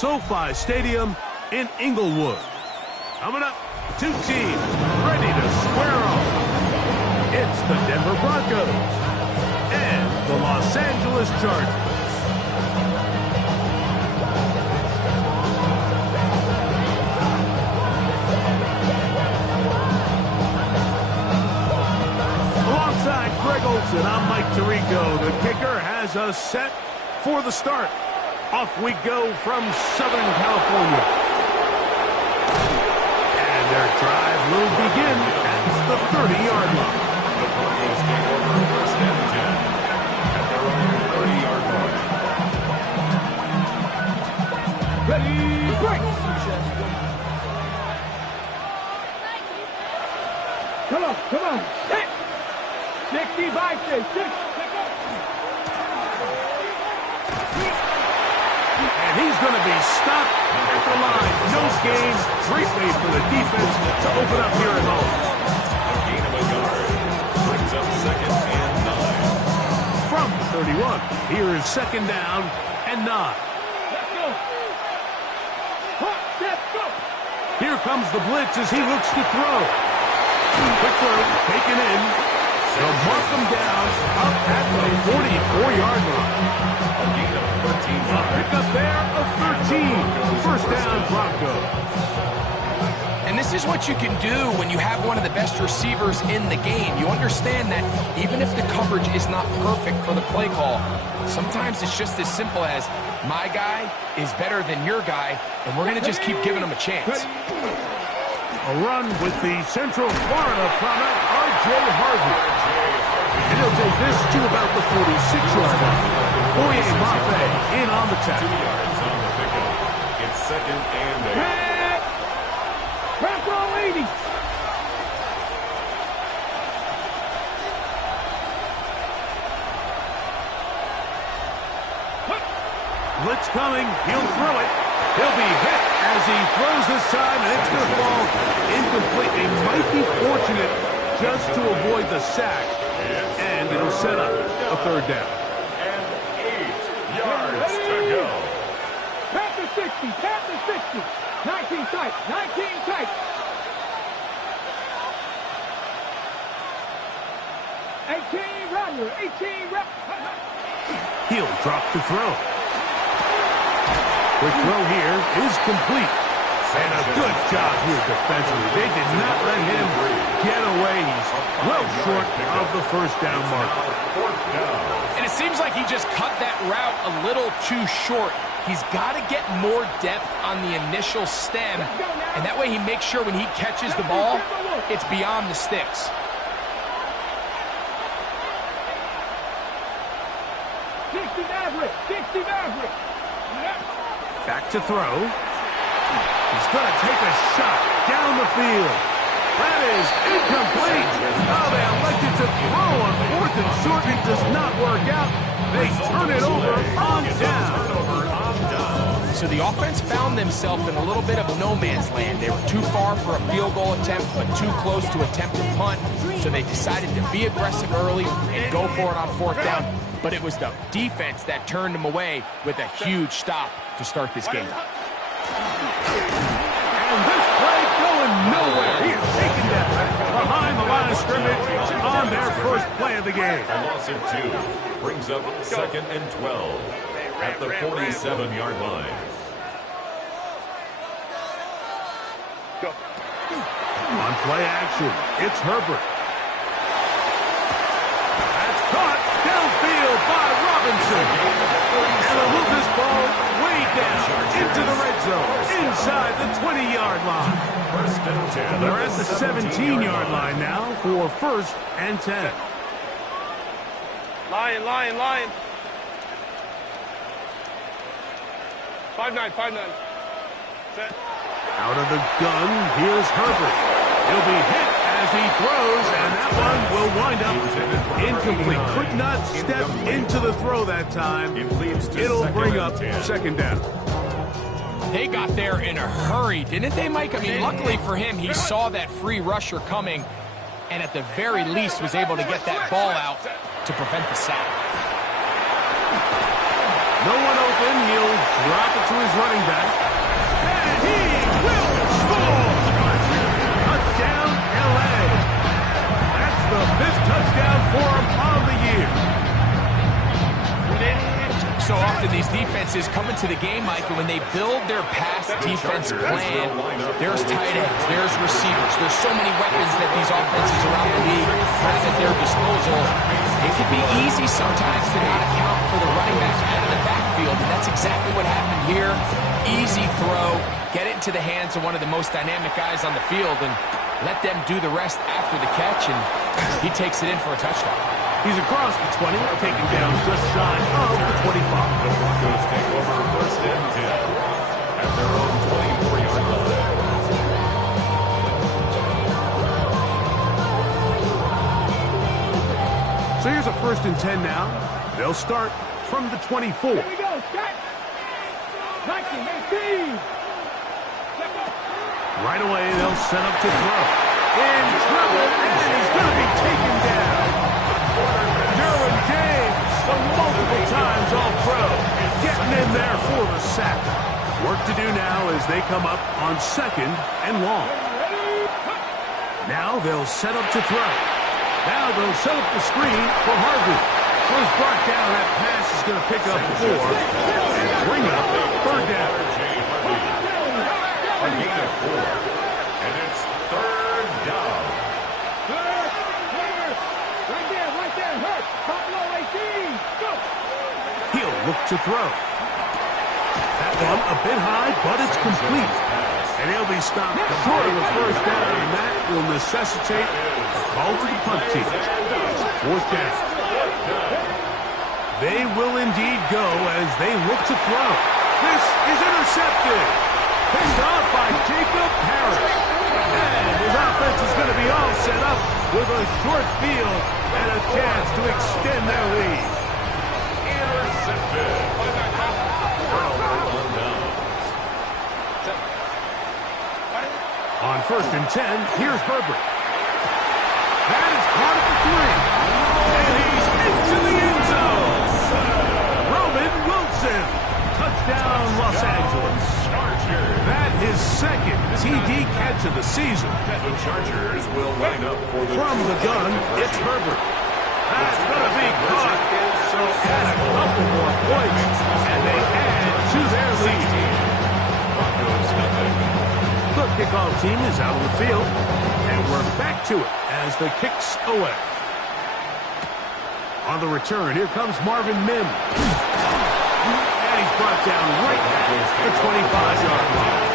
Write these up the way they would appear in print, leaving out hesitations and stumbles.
SoFi Stadium in Inglewood. Coming up, two teams ready to square off. It's the Denver Broncos and the Los Angeles Chargers. Alongside Greg Olsen, I'm Mike Tirico. The kicker has us set for the start. Off we go from Southern California. And their drive will begin at the 30-yard line. The Broncos take over first and 10 at their own 30-yard line. Ready, break! Come on. 65, 6. And he's going to be stopped at the line. No gain. Great way for the defense to open up here at home. A gain of a yard brings up second and 9. From the 31, here is second down and 9. Let's go. Let's go. Here comes the blitz as he looks to throw. Quick throw, taken in. They'll mark him down up at the 44-yard line. A gain of 13 yards. Pick up there of 13. First down, Broncos. And this is what you can do when you have one of the best receivers in the game. You understand that even if the coverage is not perfect for the play call, sometimes it's just as simple as my guy is better than your guy, and we're going to just keep giving him a chance. A run with the Central Florida product, R.J. Harvey. And he'll take this to about the 46-yard line. Boye Mafe in on the 2 tackle. yards on the pickup. It's second and 8. Bronco 80. Blitz coming. He'll throw it. He'll be hit as he throws this time, and it's going to fall incomplete. He might be fortunate just to avoid the sack, and it'll set up a third down. And 8 yards to go. Past the 60. 19 tight. 19 tight. 18 runner. 18 rep. He'll drop to throw. Quick throw here is complete. And a good job here defensively. They did not let him get away. He's well short of the first down marker. And it seems like he just cut that route a little too short. He's got to get more depth on the initial stem, and that way he makes sure when he catches the ball, it's beyond the sticks. Back to throw. He's going to take a shot down the field. That is incomplete. Oh, they elected to throw on 4th and short. It does not work out. They turn it over on down. So the offense found themselves in a little bit of no man's land. They were too far for a field goal attempt, but too close to attempt a punt. So they decided to be aggressive early and go for it on 4th down. But it was the defense that turned them away with a huge stop to start this game. And this play going nowhere. He is taken down behind the line of scrimmage on their first play of the game. A loss of 2 brings up second and 12 at the 47-yard line. On play action, it's Herbert. That's caught downfield by Robinson. And they'll move this ball way down into the red zone, inside the 20-yard line. First and 10. They're at the 17-yard line now for first and 10. Lion. 5-9. Set. Out of the gun, here's Herbert. He'll be hit as he throws, and that one will wind up incomplete. Could not step into the throw that time. It'll bring up second down. They got there in a hurry, didn't they, Mike? I mean, luckily for him, he saw that free rusher coming, and at the very least was able to get that ball out to prevent the sack. No one open open. He'll drop it to his running back. And he will score! Touchdown, L.A. That's the 5th touchdown for him on the year. So often these defenses come into the game, Mike, and when they build their pass defense plan, there's tight ends, there's receivers, there's so many weapons that these offenses around the league have at their disposal. It can be easy sometimes to not account for the running back out of the backfield, and that's exactly what happened here. Easy throw, get it into the hands of one of the most dynamic guys on the field, and let them do the rest after the catch, and he takes it in for a touchdown. He's across the 20, taken down just shy of the 25. The Broncos take over 1st and 10 at their own 24-yard line. So here's a 1st and 10 now. They'll start from the 24. Here we go, set. 19, 18. Right away, they'll set up to throw. In trouble, and he's going to be taken down. Derwin James, the multiple times All-Pro, getting in there for the sack. Work to do now as they come up on 2nd and long. Now they'll set up to throw. Now they'll set up the screen for Harvey. Was brought down. That pass is going to pick up 4 and bring up 3rd down. A gain of 4, and it's 3rd down. Right there, hurt. Buffalo 18. Go. He'll look to throw. That one a bit high, but it's complete. And he'll be stopped short of a 1st down, and that will necessitate a call to the punt team. 4th down. They will indeed go as they look to throw. This is intercepted. Picked off by Jacob Harris. And his offense is going to be all set up with a short field and a chance to extend their lead. Intercepted. Turnover on downs. On 1st and 10, here's Herbert. That is caught at the 3. And he's into the end zone. Roman Wilson. Touchdown, Los Angeles. That is 2nd TD catch of the season. The Chargers will line up for the From the gun, it's Herbert. That's going to be caught. So add a couple more points, and they add to their lead. Broncos nothing. The kickoff team is out on the field, and we're back to it as the kicks away. On the return, here comes Marvin Mims. And he's brought down right at the 25-yard line.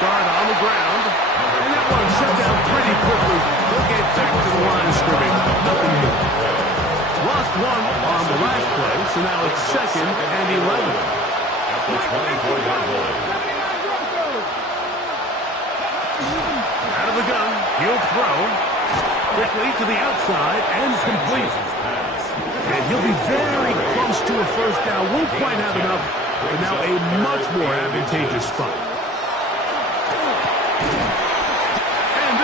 Start on the ground, and that one shut down pretty quickly. They'll get back to the line of scrimmage. Nothing new. Lost one on the last play, so now it's 2nd and 11. At the 24-yard line. Out of the gun, he'll throw quickly to the outside and complete. And he'll be very close to a 1st down. Won't quite have enough, but now a much more advantageous spot.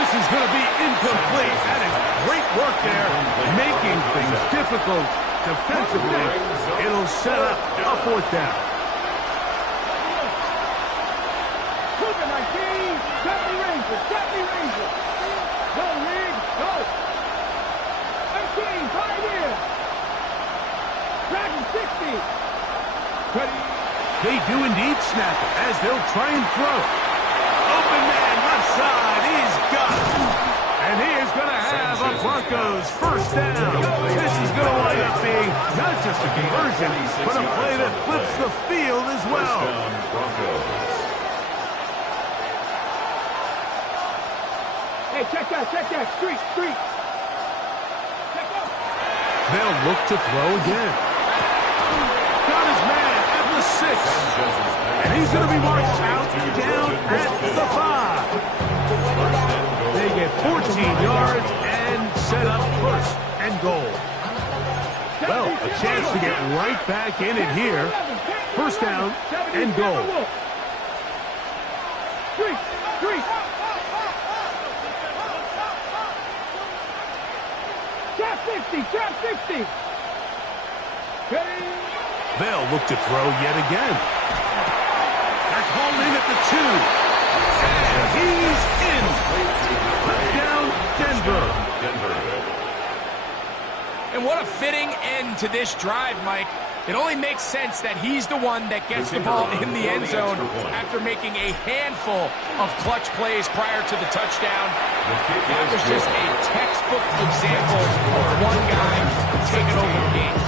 Is going to be incomplete. That is great work there, making things difficult defensively. It'll set up a 4th down. Cougar 19, Stephanie Ranger. Go, Reed, go. 18, Pioneer. Dragon 60. Ready. They do indeed snap it as they'll try and throw. Open man left side. He's got it. And he is going to have a Broncos 1st down. This is going to wind up being not just a conversion, but a play that flips the field as well. Hey, check that. Street. Check out. They'll look to throw again. Got his man at the 6. And he's going to be marched out down at the 5. They get 14 yards and set up 1st and goal. A chance to get right back in it here. First down and goal. Trap 60, trap 60. They'll look to throw yet again. That's hauled in at the 2. And he's in. Touchdown, Denver. And what a fitting end to this drive, Mike. It only makes sense that he's the one that gets the ball in the end zone after making a handful of clutch plays prior to the touchdown. That was just a textbook example of one guy taking over the game.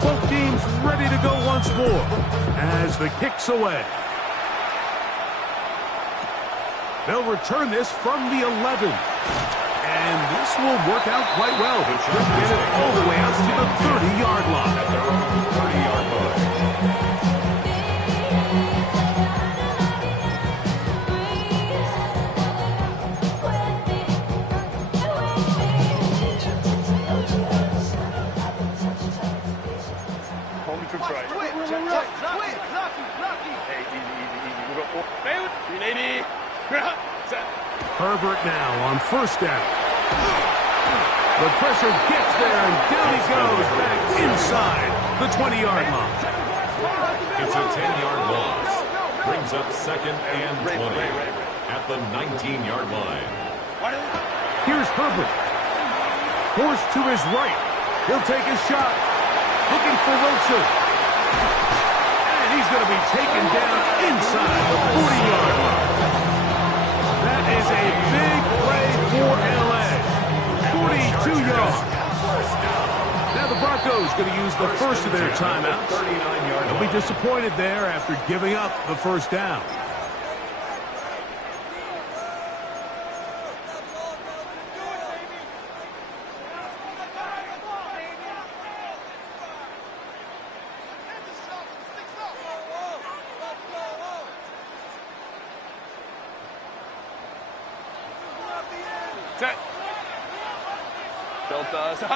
Both teams ready to go once more as the kick's away. They'll return this from the 11. And this will work out quite well. They'll get it all the way out to the 30-yard line. At their own 30-yard line. Homie troops right. Hey, easy. We're going 380. Set. Herbert now on first down. The pressure gets there, and down he goes back inside the 20-yard line. It's a 10-yard loss. Brings up second and 20 at the 19-yard line. Here's Herbert. Forced to his right. He'll take a shot. Looking for Wilson. And he's going to be taken down inside the 40-yard line. That is a big play for L.A. 42 yards. Now the Broncos going to use the first of their timeouts. They'll be disappointed there after giving up the first down. Set. Delta. Set.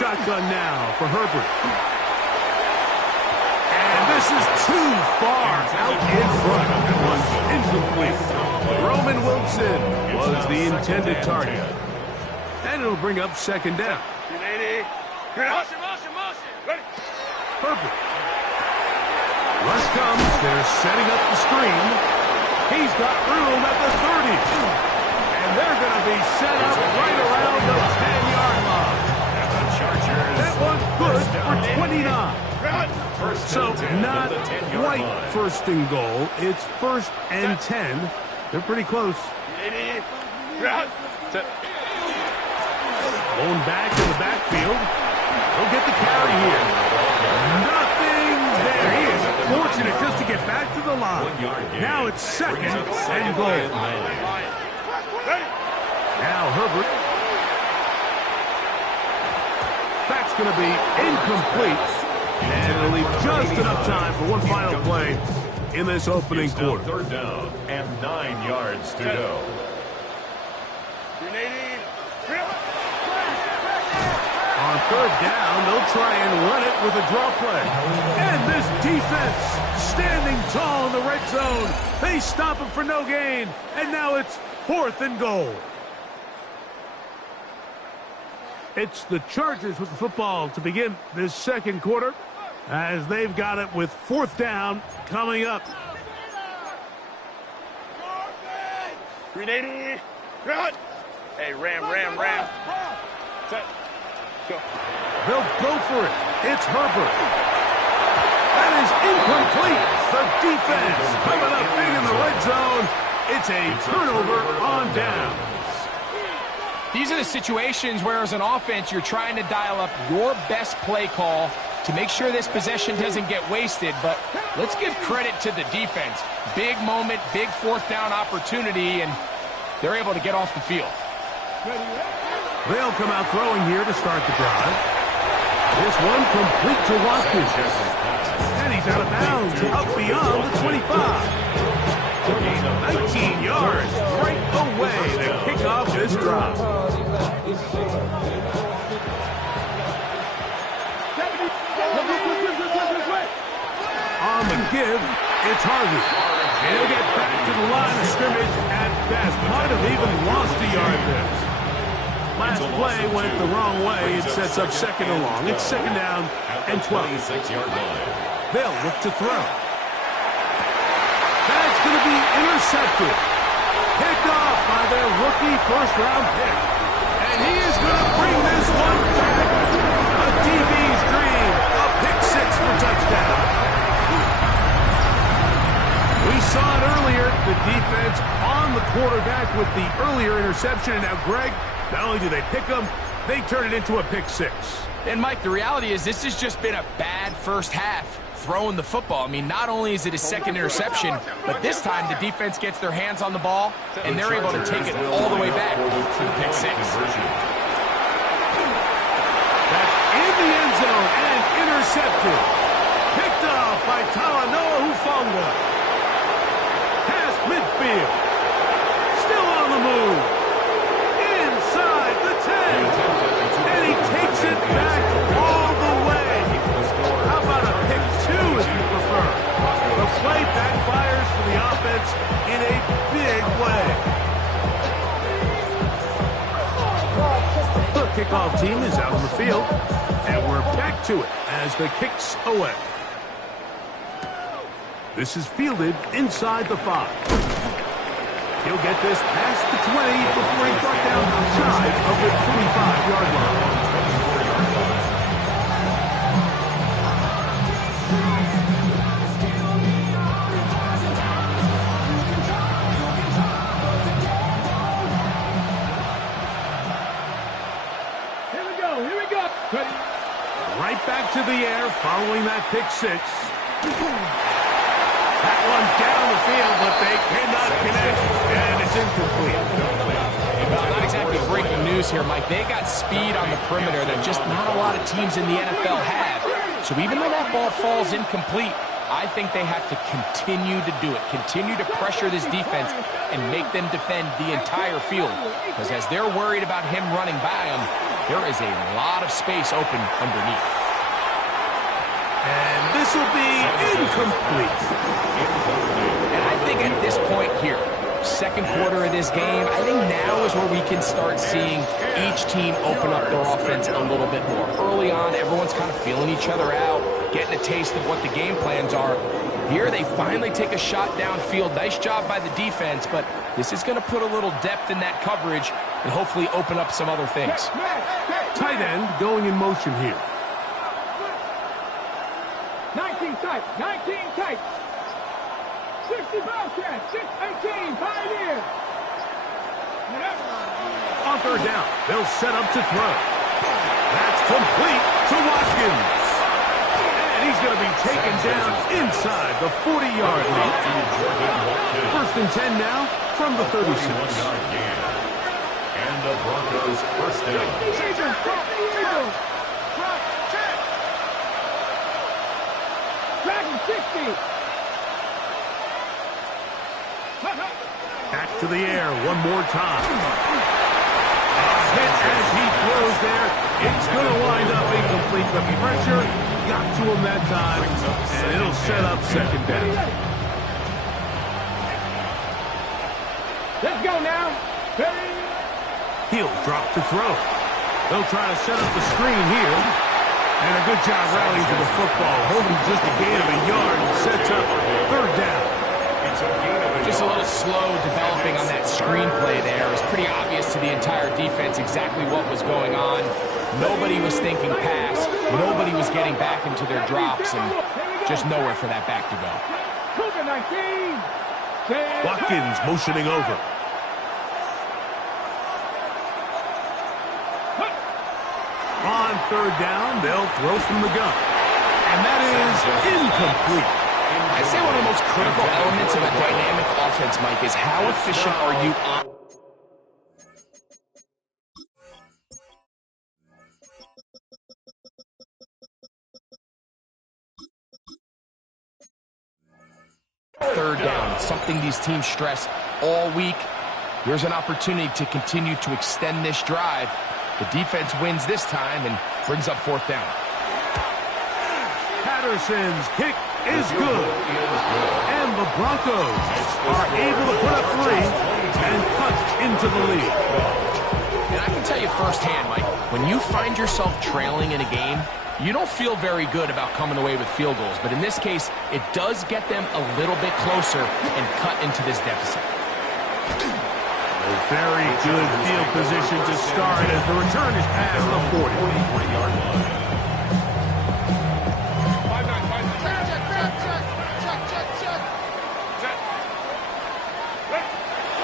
Shotgun now for Herbert. And this is too far out in front. That one's incomplete. Roman Wilson was the intended target. And it'll bring up second down. 380. Motion. Ready. Herbert. Rush comes. They're setting up the screen. He's got room at the 30. And they're going to be set up right around the 10-yard line. That one's good for 29. So not quite first and goal. It's first and 10. They're pretty close. 80. Set. Going back in the backfield. He'll get the carry here. Nothing there. He is fortunate just to get back to the line. Now it's second and goal. Now Herbert. That's going to be incomplete. And it'll leave just enough time for one final play in this opening quarter. Third down and 9 yards to go. 380. On third down, they'll try and run it with a draw play. And this defense standing tall in the red zone. They stop him for no gain. And now it's fourth and goal. It's the Chargers with the football to begin this second quarter as they've got it with fourth down coming up. 380. Hey, ram. Set. Go. They'll go for it. It's Herbert. That is incomplete. The defense coming up big in the red zone. It's a turnover on down. These are the situations where, as an offense, you're trying to dial up your best play call to make sure this possession doesn't get wasted. But let's give credit to the defense. Big moment, big fourth down opportunity, and they're able to get off the field. They'll come out throwing here to start the drive. This one complete to Watkins. And he's out of bounds up beyond the 25. 19 yards right way to kick off this drive. On the give, it's Harvey. He'll get back to the line of scrimmage at best. Might have even lost a yard there. Last play went the wrong way. It sets up second and long. It's second down and 12. 26-yard line. They'll look to throw. That's going to be intercepted. Picked off by their rookie first-round pick. And he is going to bring this one back. A DB's dream. A pick six for touchdown. We saw it earlier. The defense on the quarterback with the earlier interception. And now, Greg, not only do they pick him, they turn it into a pick six. And, Mike, the reality is this has just been a bad first half throwing the football. I mean, not only is it his second interception, but this time the defense gets their hands on the ball, and they're able to take it all the way back for the pick six. That's in the end zone and intercepted. Picked off by Talanoa Hufanga. Past midfield. Still on the move. Inside the 10. And he takes it back all the way. How about a pick two if you prefer? The play backfires for the offense in a big way. The kickoff team is out on the field, and we're back to it as the kicks away. This is fielded inside the 5. He'll get this past the 20 before he's brought down outside of the 25-yard line. Here we go. Right back to the air following that pick six. That one down the field, but they cannot connect, and it's incomplete. Well, not exactly breaking news here, Mike. They got speed on the perimeter that just not a lot of teams in the NFL have. So even though that ball falls incomplete, I think they have to continue to do it, continue to pressure this defense and make them defend the entire field. Because as they're worried about him running by them, there is a lot of space open underneath. And this will be incomplete. And I think at this point here, second quarter of this game, I think now is where we can start seeing each team open up their offense a little bit more. Early on, everyone's kind of feeling each other out, getting a taste of what the game plans are. Here, they finally take a shot downfield. Nice job by the defense, but this is going to put a little depth in that coverage and hopefully open up some other things. Tight end going in motion here. 19 tight. 19 tight. 60 Bobcats. 6-18. Pioneer. On third down, they'll set up to throw. That's complete to Watkins. And he's going to be taken down inside the 40-yard line. First and 10 now from the 36. And the Broncos first down. Dragon 60. Back to the air one more time. A hit as he throws there. It's going to wind up incomplete. The pressure got to him that time, and it'll set up second down. Let's go now. He'll drop to throw. They'll try to set up the screen here. And a good job rallying to the football. Holding just a gain of a yard and sets up third down. Just a little slow developing on that screenplay there. It was pretty obvious to the entire defense exactly what was going on. Nobody was thinking pass. Nobody was getting back into their drops, and just nowhere for that back to go. Watkins motioning over. On third down, they'll throw from the gun. And that is incomplete. I'd say one of the most critical elements of a dynamic offense, Mike, is how efficient are you on third down. It's something these teams stress all week. Here's an opportunity to continue to extend this drive. The defense wins this time and brings up 4th down. Patterson's kick is good. And the Broncos are able to put up 3 and cut into the lead. And I can tell you firsthand, Mike, when you find yourself trailing in a game, you don't feel very good about coming away with field goals. But in this case, it does get them a little bit closer and cut into this deficit. A very good field position to start as the return is past the 40-yard line.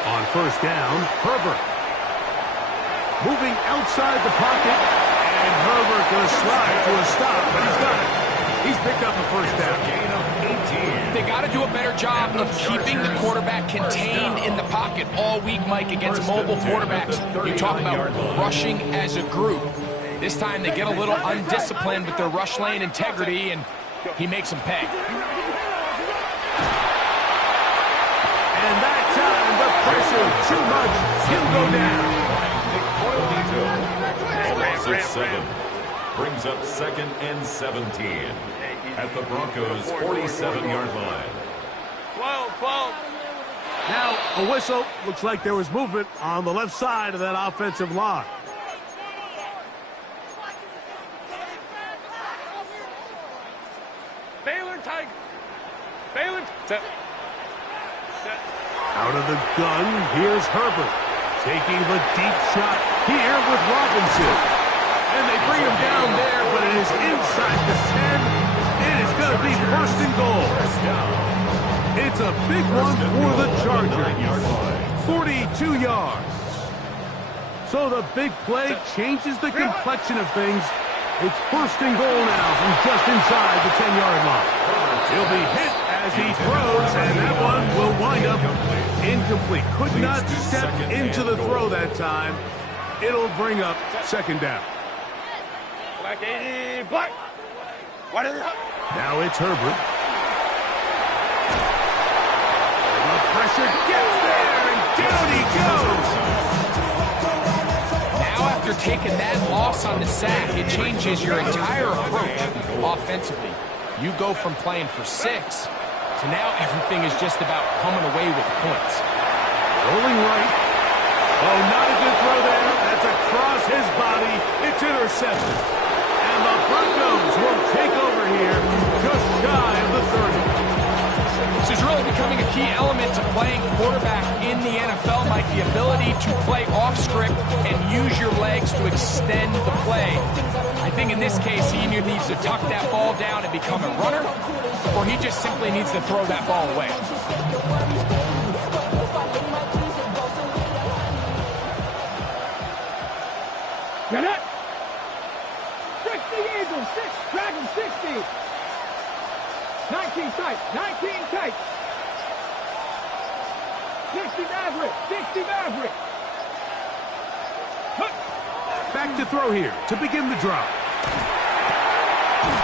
On 1st down, Herbert. Moving outside the pocket, and Herbert going to slide to a stop, but he's got it. He's picked up a 1st down. Gain of 18. They got to do a better job of keeping the quarterback contained in the pocket all week, Mike, against mobile quarterbacks. You talk about rushing as a group. This time they get a little undisciplined with their rush lane integrity, and he makes them pay. And that time, the pressure too much. He'll go down. Loss of 7. Brings up 2nd and 17 at the Broncos' 47-yard line. 12. Now, a whistle. Looks like there was movement on the left side of that offensive line. Baylor Tiger. Baylor. Set. Out of the gun, here's Herbert. Taking the deep shot here with Robinson. And they bring him down there, but it is inside the 10. It is going to be 1st and goal. It's a big one for the Chargers. 42 yards. So the big play changes the complexion of things. It's 1st and goal now from just inside the 10-yard line. He'll be hit as he throws, and that one will wind up incomplete. Could not step into the throw that time. It'll bring up 2nd down. Black 80. Black. What is it? Now it's Herbert. The pressure gets there, and down he goes. Now after taking that loss on the sack, it changes your entire approach offensively. You go from playing for 6 to now everything is just about coming away with points. Rolling right. Oh, not a good throw there. That's across his body. It's intercepted. And the Broncos will take over here just shy of the 30. This is really becoming a key element to playing quarterback in the NFL, Mike. The ability to play off script and use your legs to extend the play. I think in this case, he either needs to tuck that ball down and become a runner, or he just simply needs to throw that ball away. Get it! 60 Eagles, 6, Dragons 60. 19 tight, 19 tight. 60 Maverick, 60 Maverick. Back to throw here to begin the drive.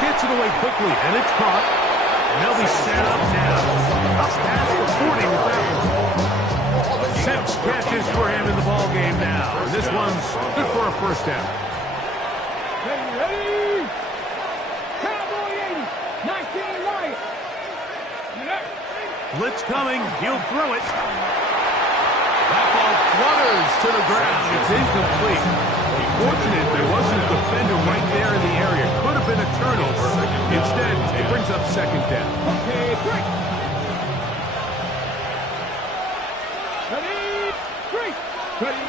Gets it away quickly, and it's caught. And they'll be set up now. Up past the 40 with that one. 6 catches for him in the ball game now. And this one's good for a 1st down. Ready? Cowboy 80, 19 Lions. Blitz coming. He'll throw it. That ball flutters to the ground. It's incomplete. Fortunate there wasn't a defender right there in the area. Could have been a turnover. Instead, it brings up 2nd down. Okay, break. Ready? Break. Ready?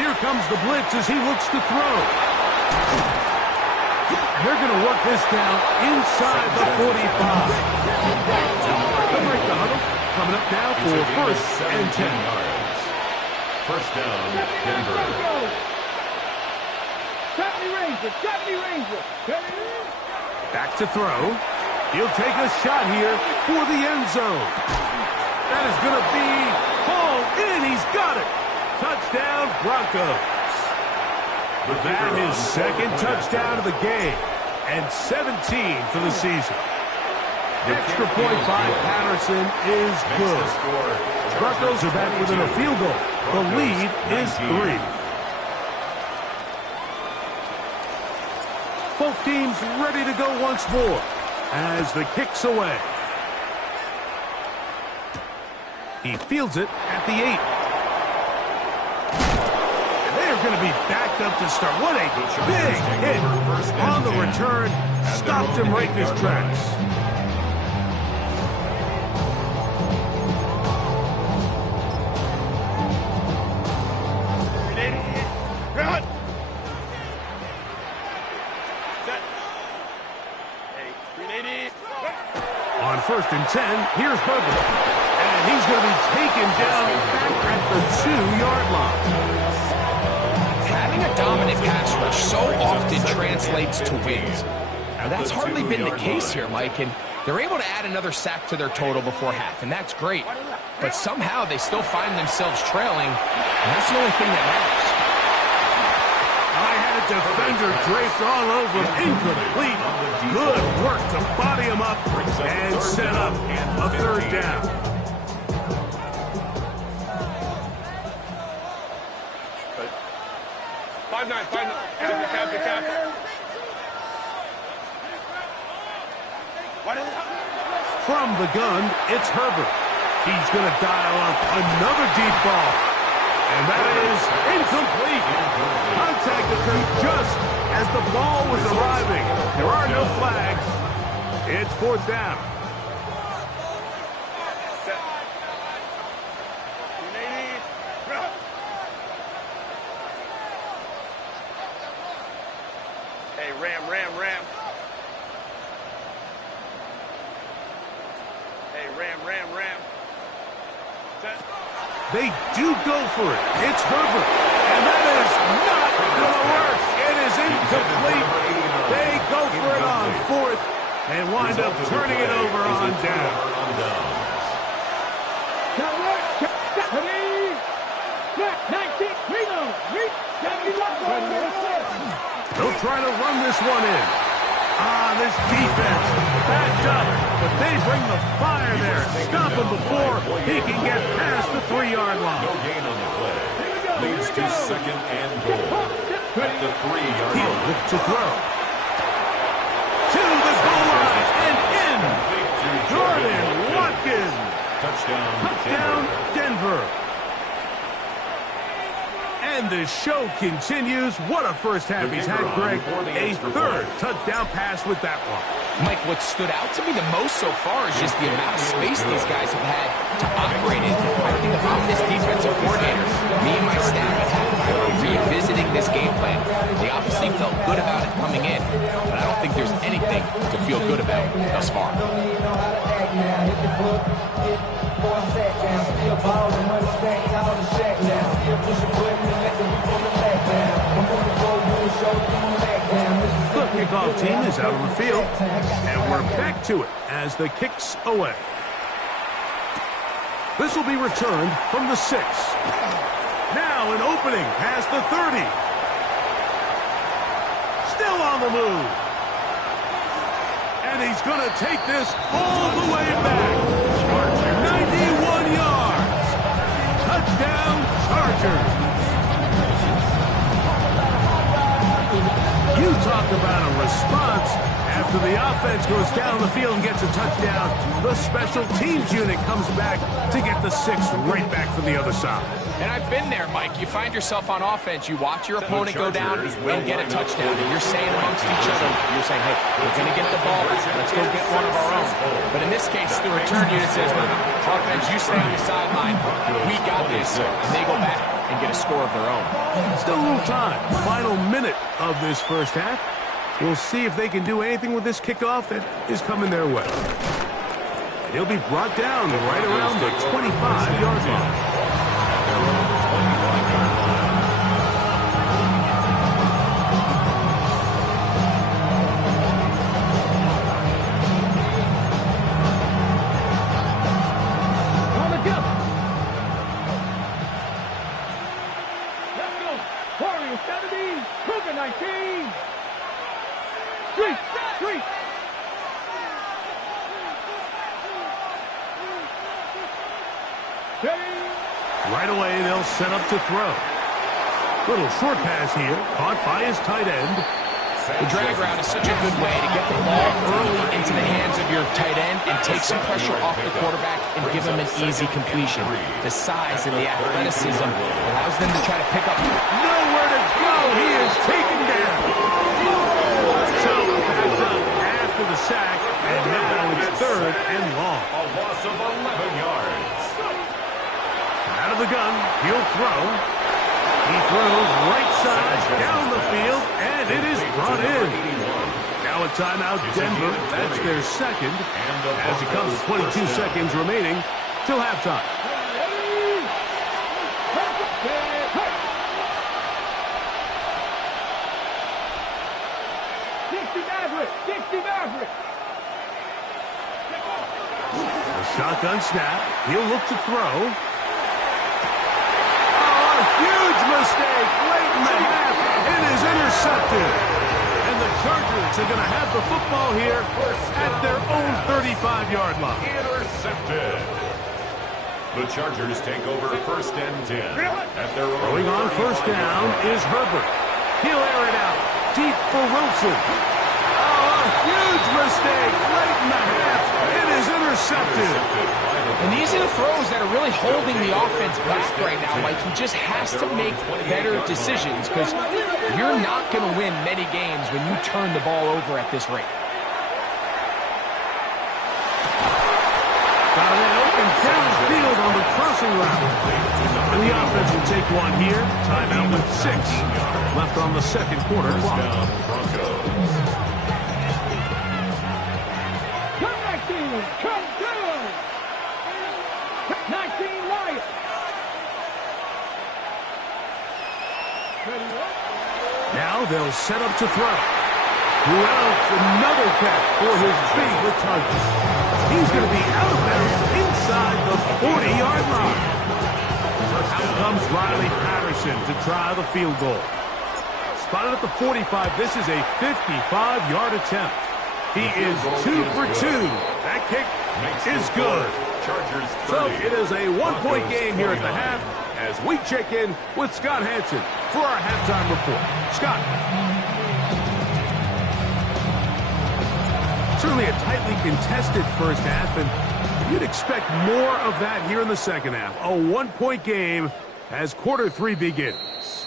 Here comes the blitz as he looks to throw. They're going to work this down inside the 45. They'll break the huddle. Coming up now for 1st and 10. First down, Denver. Deputy Ranger. Back to throw. He'll take a shot here for the end zone. That is going to be hauled in. He's got it. Touchdown, Broncos. That is 2nd touchdown of the game and 17 for the season. Extra point by Patterson is good. Broncos are back within a field goal. The lead is 3. Both teams ready to go once more as the kick's away. He fields it at the 8. And they are going to be backed up to start. What a big hit on the return. Stopped him right in his tracks. On 1st and 10, here's Herbert. And he's going to be taken down back at the 2-yard line. Having a dominant pass rush so often translates to wins. Now, that's hardly been the case here, Mike, and they're able to add another sack to their total before half, and that's great. But somehow they still find themselves trailing, and that's the only thing that matters. I had a defender draped all over him. Incomplete. Good work to body him up and set up a 3rd down. From the gun, it's Herbert. He's going to dial up another deep ball. And that is incomplete. Contact occurred just as the ball was arriving. There are no flags. It's 4th down. Hey, Ram. Hey, Ram. They do go for it. It's Herbert. And that is not going to work. It is incomplete. They go for it on 4th and wind up turning it over on down. They'll try to run this one in. This defense backed up, but they bring the fire there. Stop him before he can get past the 3-yard line. No gain on the play. Leads to 2nd and goal. At the 3-yard He'll line. look to throw. To the goal line and in. Jordan Watkins. Touchdown, Denver. And the show continues. What a first half he's had, Greg. A 3rd touchdown pass with that one. Mike, what stood out to me the most so far is just the amount of space these guys have had to operate in. I think if I'm this defensive coordinator, me and my staff at halftime are revisiting this game plan. They obviously felt good about it coming in, but I don't think there's anything to feel good about thus far. The kickoff team is out on the field, and we're back to it as the kick's away. This will be returned from the 6. Now an opening past the 30. Still on the move. And he's going to take this all the way back. 91 yards. Touchdown, Chargers. You talk about a response. After the offense goes down the field and gets a touchdown, the special teams unit comes back to get the 6 right back from the other side. And I've been there, Mike. You find yourself on offense, you watch your opponent go down and get a touchdown, and you're saying amongst each other, you're saying, hey, we're going to get the ball. Let's go get one of our own. But in this case, the return unit says, no, offense, you stay on the sideline. We got this. And they go back and get a score of their own. Still a little time. Final minute of this first half. We'll see if they can do anything with this kickoff that is coming their way. He'll be brought down right around the 25-yard line. Right away, they'll set up to throw. Little short pass here, caught by his tight end. The drag route is such a good way to get the ball early into the hands of your tight end and take some pressure off the quarterback and give him an easy completion. The size and the athleticism allows them to try to pick up. Nowhere to go. He is taken down. So back up after the sack, and now it's 3rd and long. A loss of 11 yards. Out of the gun, he'll throw. He throws right side down the field, and it is brought in. Now a timeout, Denver. That's their second, as it comes to 22 seconds remaining till halftime. The shotgun snap. He'll look to throw. Huge mistake late in the half. It is intercepted. And the Chargers are going to have the football here at their own 35-yard line. Intercepted. The Chargers take over 1st and 10 at their own. Going on 1st down is Herbert. He'll air it out deep for Wilson. Oh, a huge mistake late in the half. It is intercepted. And these are the throws that are really holding the offense back right now, Mike. He just has to make better decisions because you're not going to win many games when you turn the ball over at this rate. Got it open downfield on the crossing route. And the offense will take one here. Timeout with 6 left on the second quarter clock. Come back, team. Come down. 19 Lions. Now they'll set up to throw. Wells, another catch for his favorite target. He's going to be out of bounds inside the 40-yard line. Out comes Riley Patterson to try the field goal. Spotted at the 45. This is a 55-yard attempt. He is 2 for 2. That kick is good. So it is a one-point game here at the half as we check in with Scott Hanson for our halftime report. Scott. Certainly a tightly contested first half, and you'd expect more of that here in the second half. A one-point game as quarter 3 begins.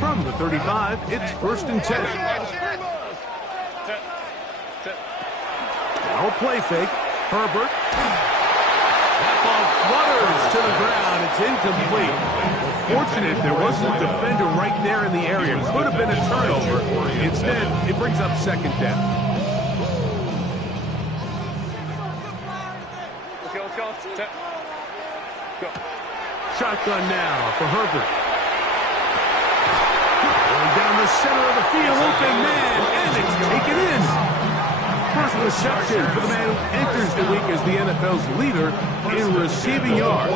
From the 35, it's 1st and 10. Now a play fake. Herbert. That ball flutters to the ground. It's incomplete. Fortunate there wasn't a defender right there in the area. Could have been a turnover. Instead, it brings up 2nd down. Let's go. Go. Shotgun now for Herbert. Going down the center of the field, open man, and it's taken in. First reception for the man who enters the week as the NFL's leader in receiving yards.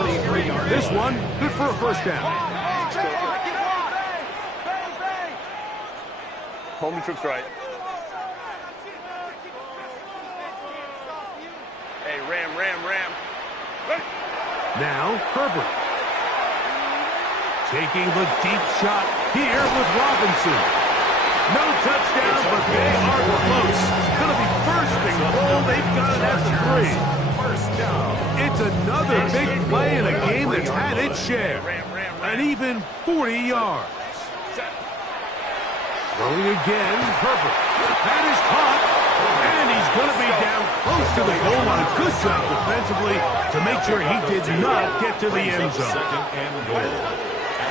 This one, good for a 1st down. Home the troops right. Hey, ram. Now, Herbert. Taking the deep shot here with Robinson. No touchdown, but they are close. Going to be 1st and goal. They've got it at the 3. 1st down. It's another big play in a game that's had its share. An even 40 yards. Throwing again, Herbert. That is caught. And he's going to be down close to the goal line. Good job defensively to make sure he did not get to the end zone. 2nd and goal.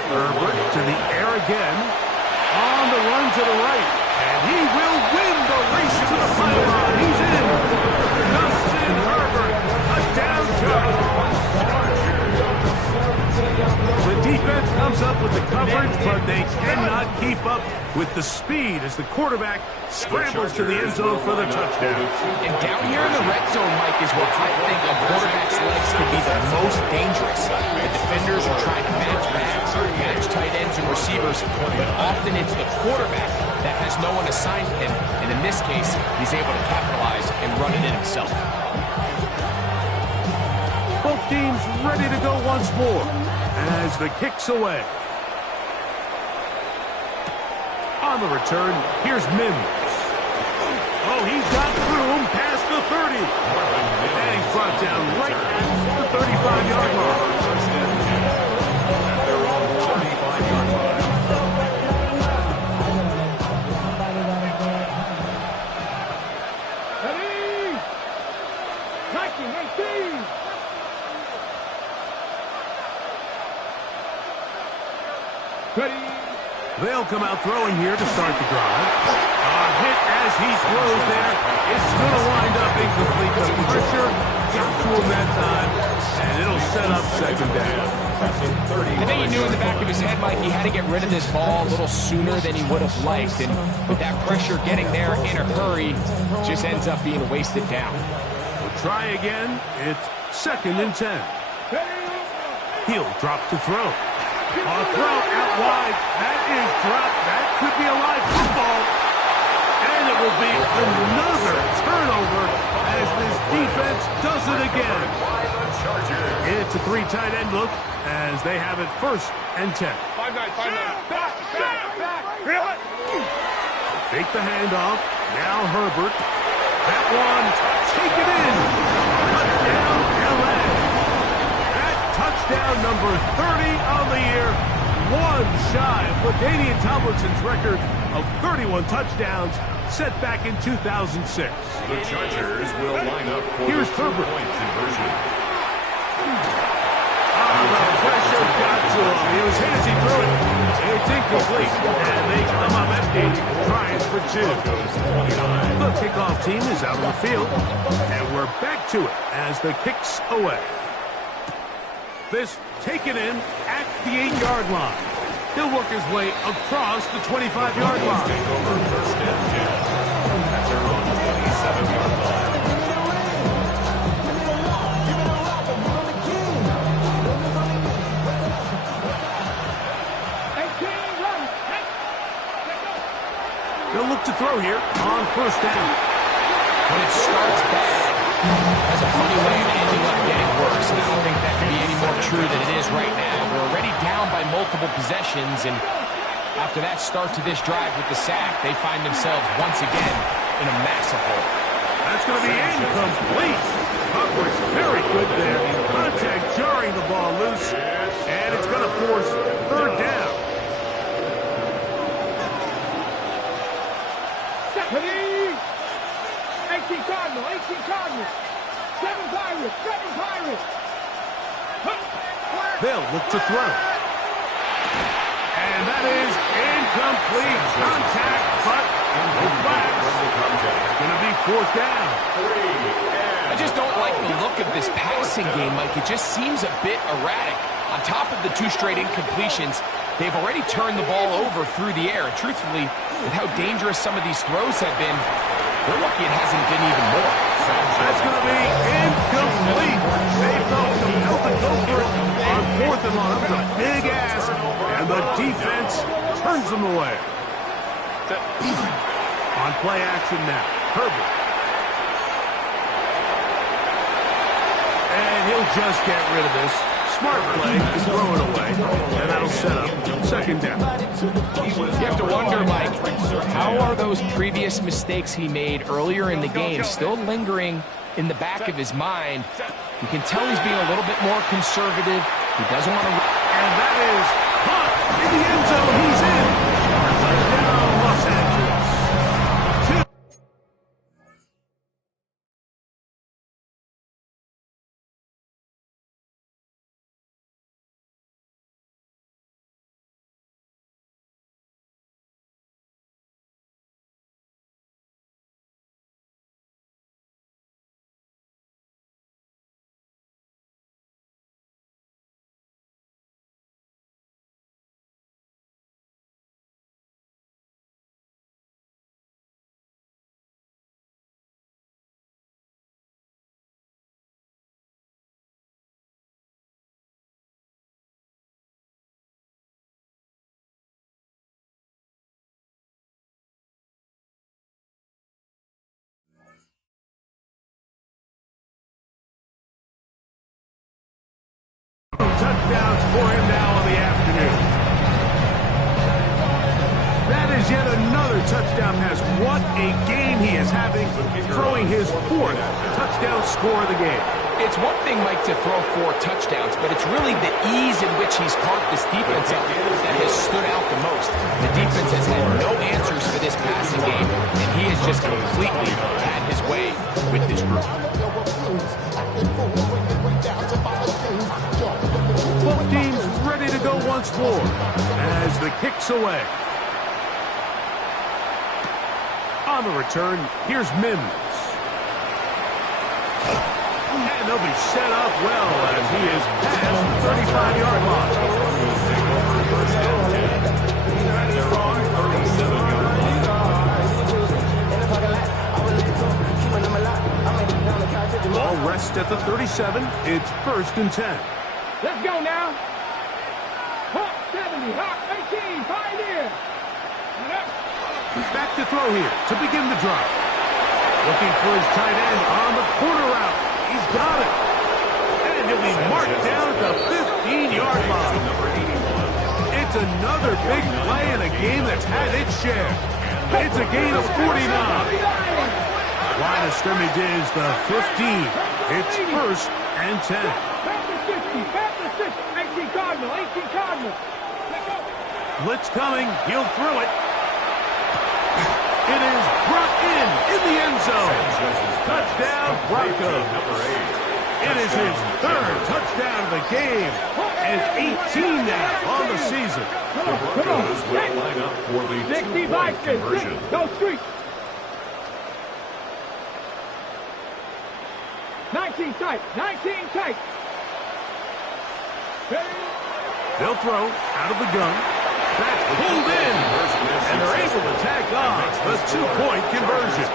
Herbert to the air again. On the run to the right. And he will win the race to the pylon. He's in. Justin Herbert. A down turn. The defense comes up with the coverage, but they cannot keep up with the speed as the quarterback scrambles to the end zone for the touchdown. And down here in the red zone, Mike, is where I think a quarterback's legs can be the most dangerous. The defenders are trying to match backs, match tight ends and receivers, but often it's the quarterback that has no one assigned to him, and in this case, he's able to capitalize and run it in himself. Both teams ready to go once more as the kick's away. On the return, here's Mims. Oh, he's got room past the 30. And he's brought down right at the 35-yard line. At their own 35-yard line. Ready? 19, 18. Ready? They'll come out throwing here to start the drive. A hit as he throws there. It's going to wind up incomplete. The pressure got to him that time, and it'll set up second down. I think he knew in the back of his head, Mike, he had to get rid of this ball a little sooner than he would have liked. And with that pressure getting there in a hurry, just ends up being wasted down. We'll try again. It's 2nd and 10. He'll drop to throw. A throw out wide. That is dropped. That could be a live football. And it will be another turnover as this defense does it again. It's a 3 tight end look as they have it 1st and 10. 5-9, 5-9. Back. Reel it. Fake the handoff. Now Herbert. That one. Take it in. Touchdown, LA. Touchdown number 30 on the year, one shy of LaDainian Tomlinson's record of 31 touchdowns set back in 2006. The Chargers will line up for Here's the Herbert. two-point conversion. The pressure got to him. He was hit as he threw it. It's incomplete, and they come up empty, trying for 2. The kickoff team is out on the field, and we're back to it as the kick's away. This taken in at the 8-yard line. He'll work his way across the 25-yard line. Take over 1st and 10. At their own 27-yard line. They'll look to throw here on 1st down. When it starts bad, has a funny way of ending up getting worse, and I don't think that can be any more true than it is right now. We're already down by multiple possessions, and after that start to this drive with the sack, they find themselves once again in a massive hole. That's going to be incomplete. Coverage very good there. Contact jarring the ball loose, and it's going to force 3rd down. Ready? 18 Cardinals, 18 Cardinals. 7 Pirates, 7 Pirates. They'll look to throw. And that is incomplete. Contact, but no flags. It's going to be 4th down. I just don't like the look of this passing game, Mike. It just seems a bit erratic. On top of the 2 straight incompletions, they've already turned the ball over through the air. And truthfully, with how dangerous some of these throws have been, they're lucky it hasn't been even more. That's going to be incomplete. They felt compelled to go for it on 4th and long. That was a big ask, and the defense turns them away. On play action now, Herbert. And he'll just get rid of this. Smart play to throw it away, and that'll set up 2nd down. You have to wonder, Mike, how are those previous mistakes he made earlier in the game still lingering in the back of his mind? You can tell he's being a little bit more conservative. He doesn't want to... And that is caught in the end zone. He's in. Touchdown, Los Angeles. touchdown pass. What a game he is having, throwing his 4th touchdown score of the game. It's one thing, Mike, to throw 4 touchdowns, but it's really the ease in which he's carved this defense up that has stood out the most. The defense has had no answers for this passing game, and he has just completely had his way with this group. Both teams ready to go once more as the kick's away. On the return, here's Mims. And they'll be set up well as he is past the 35-yard line. Ball rests at the 37. It's 1st and 10. Let's go now. Hawk 70, Hawk 18, Pioneer. Back to throw here to begin the drive. Looking for his tight end on the corner route. He's got it. And he'll be marked down at the 15-yard line. It's another big play in a game that's had its share. It's a gain of 49. Line of scrimmage is the 15. It's 1st and 10. Back to 60, 18 Cardinal, 18 Cardinal. Blitz coming. He'll throw it. It is brought in the end zone. Touchdown, Broncos. It is his 3rd touchdown of the game, and 18 now on the season. Broncos will line up for the 2-point conversion. Go street. 19 tight, 19 tight. They'll throw out of the gun. That's pulled in, and they're able to tack on the 2-point conversion.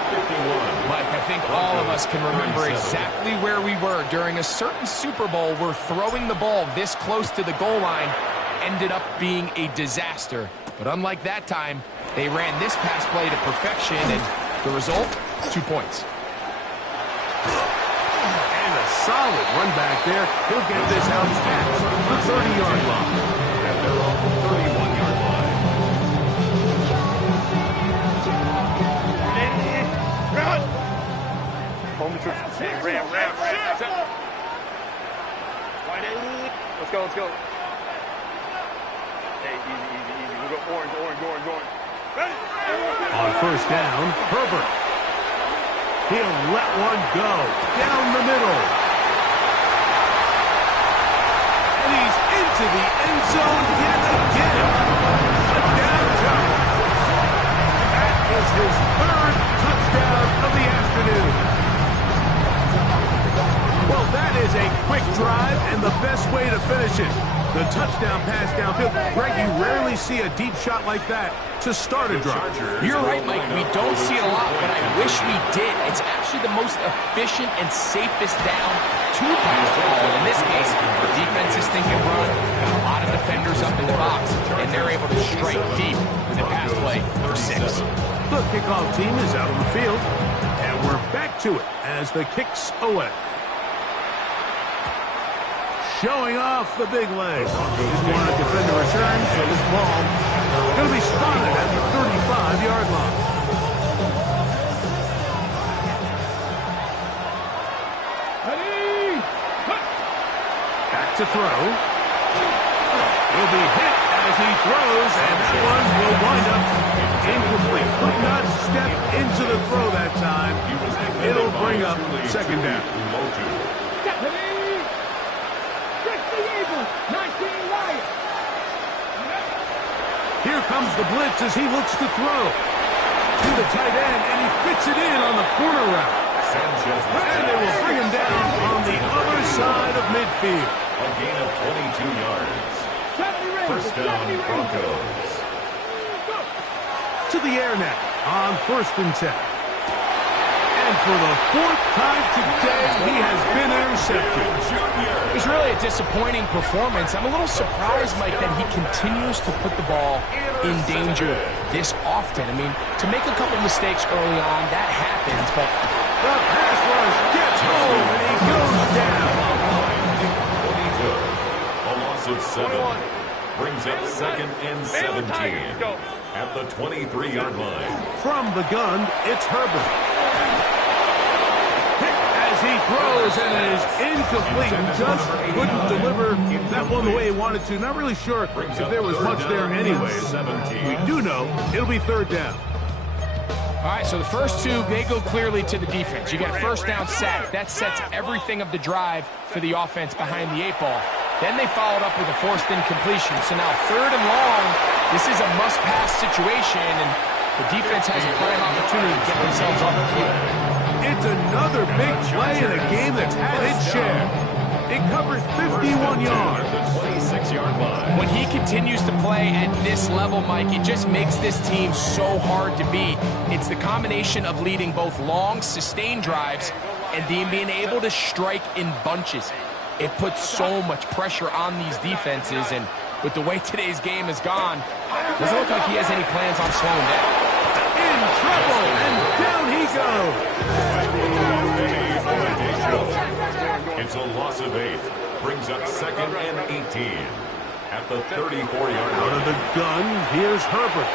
Mike, I think all of us can remember exactly where we were during a certain Super Bowl where throwing the ball this close to the goal line ended up being a disaster. But unlike that time, they ran this pass play to perfection, and the result, 2 points. And a solid run back there. He'll get this out past the 30-yard line. And they're on the 31-yard line. Run! Home the troops. Ram. Let's go. Hey, easy. We'll go orange. Ready? On 1st down, Herbert. He'll let one go down the middle. And he's into the end zone yet again. Touchdown, Jones. That is his 3rd touchdown of the afternoon. Well, that is a quick drive and the best way to finish it. The touchdown pass downfield. Greg, you rarely see a deep shot like that to start a drive. You're right, Mike. We don't see it a lot, but I wish we did. It's actually the most efficient and safest down to pass the ball. In this case, the defense is thinking run, got a lot of defenders up in the box, and they're able to strike deep with a pass play for 6. The kickoff team is out on the field, and we're back to it as the kick's away. Showing off the big leg. Didn't want to defend the return, so this ball going to be spotted at the 35-yard line. Back to throw. Will be hit as he throws, and that one will wind up incomplete. Could not step into the throw that time. It'll bring up 2nd down. Here comes the blitz as he looks to throw. To the tight end, and he fits it in on the corner route. And they will bring him down on the other side of midfield. A gain of 22 yards. 1st down, Broncos. To the air now on 1st and 10. And for the 4th time today, he has been intercepted. It was really a disappointing performance. I'm a little surprised, Mike, that he continues to put the ball in danger this often. I mean, to make a couple mistakes early on, that happens, but the pass rush gets home, and he goes down. A loss of 7. Brings up 2nd and 17. at the 23-yard line. From the gun, it's Herbert. As he throws, and it is incomplete. He just couldn't deliver that one the way he wanted to. Not really sure if there was much there anyways. We do know it'll be third down. All right, so the first two, they go clearly to the defense. You get a first down sack. That sets everything of the drive for the offense behind the 8 ball. Then they followed up with a forced incompletion. So now 3rd and long, this is a must-pass situation, and the defense has a prime opportunity to get themselves off the field. It's another big play in a game that's had its share. It covers 51 yards. When he continues to play at this level, Mike, it just makes this team so hard to beat. It's the combination of leading both long, sustained drives and being able to strike in bunches. It puts so much pressure on these defenses, and with the way today's game has gone, doesn't look like he has any plans on slowing down. In trouble, and down he goes. It's a loss of 8. Brings up 2nd and 18 at the 34-yard line. Out of the gun, here's Herbert.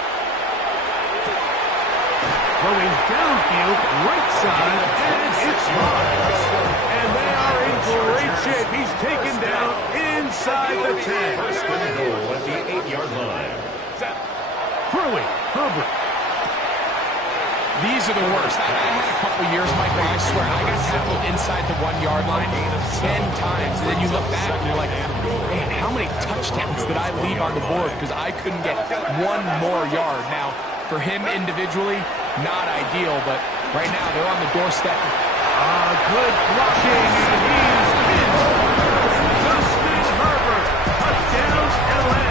Throwing downfield, right side, and it's high. And they are in great shape. He's taken down inside the 10. First and goal at the 8-yard line. Throwing, Herbert. These are the worst. I had a couple years, Mike, where I swear I got tackled inside the 1-yard line 10 times. And then you look back and you're like, man, how many touchdowns did I leave on the board because I couldn't get one more yard? Now, for him individually, not ideal, but right now they're on the doorstep. Good blocking, and he's in. Justin Herbert, touchdown LA.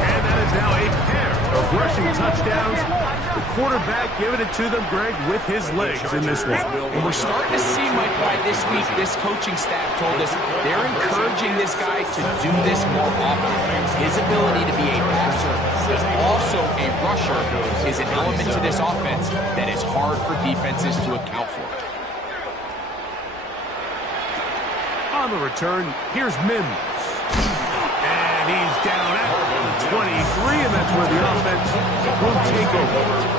And that is now a pair of rushing touchdowns. The quarterback giving it to them, Greg, with his legs in this one. And we're starting to see, Mike, why this week this coaching staff told us they're encouraging this guy to do this more often. His ability to be a passer, but also a rusher, is an element to this offense that is hard for defenses to account for. On the return, here's Mims. And he's down at 23, and that's where the offense will take over.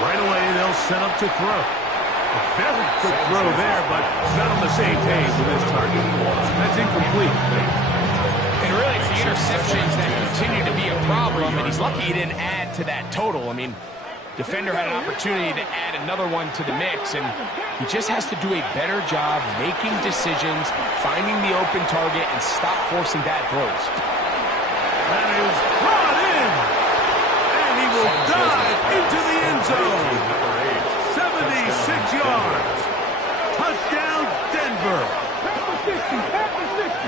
Right away, they'll set up to throw. A very quick throw there, but not on the same page with his target. That's incomplete. And really, it's the interceptions that continue to be a problem, and he's lucky he didn't add to that total. I mean, defender had an opportunity to add another one to the mix, and he just has to do a better job making decisions, finding the open target, and stop forcing bad throws. That is brought in, and he will dive into the end zone. 76 yards. Touchdown, Denver.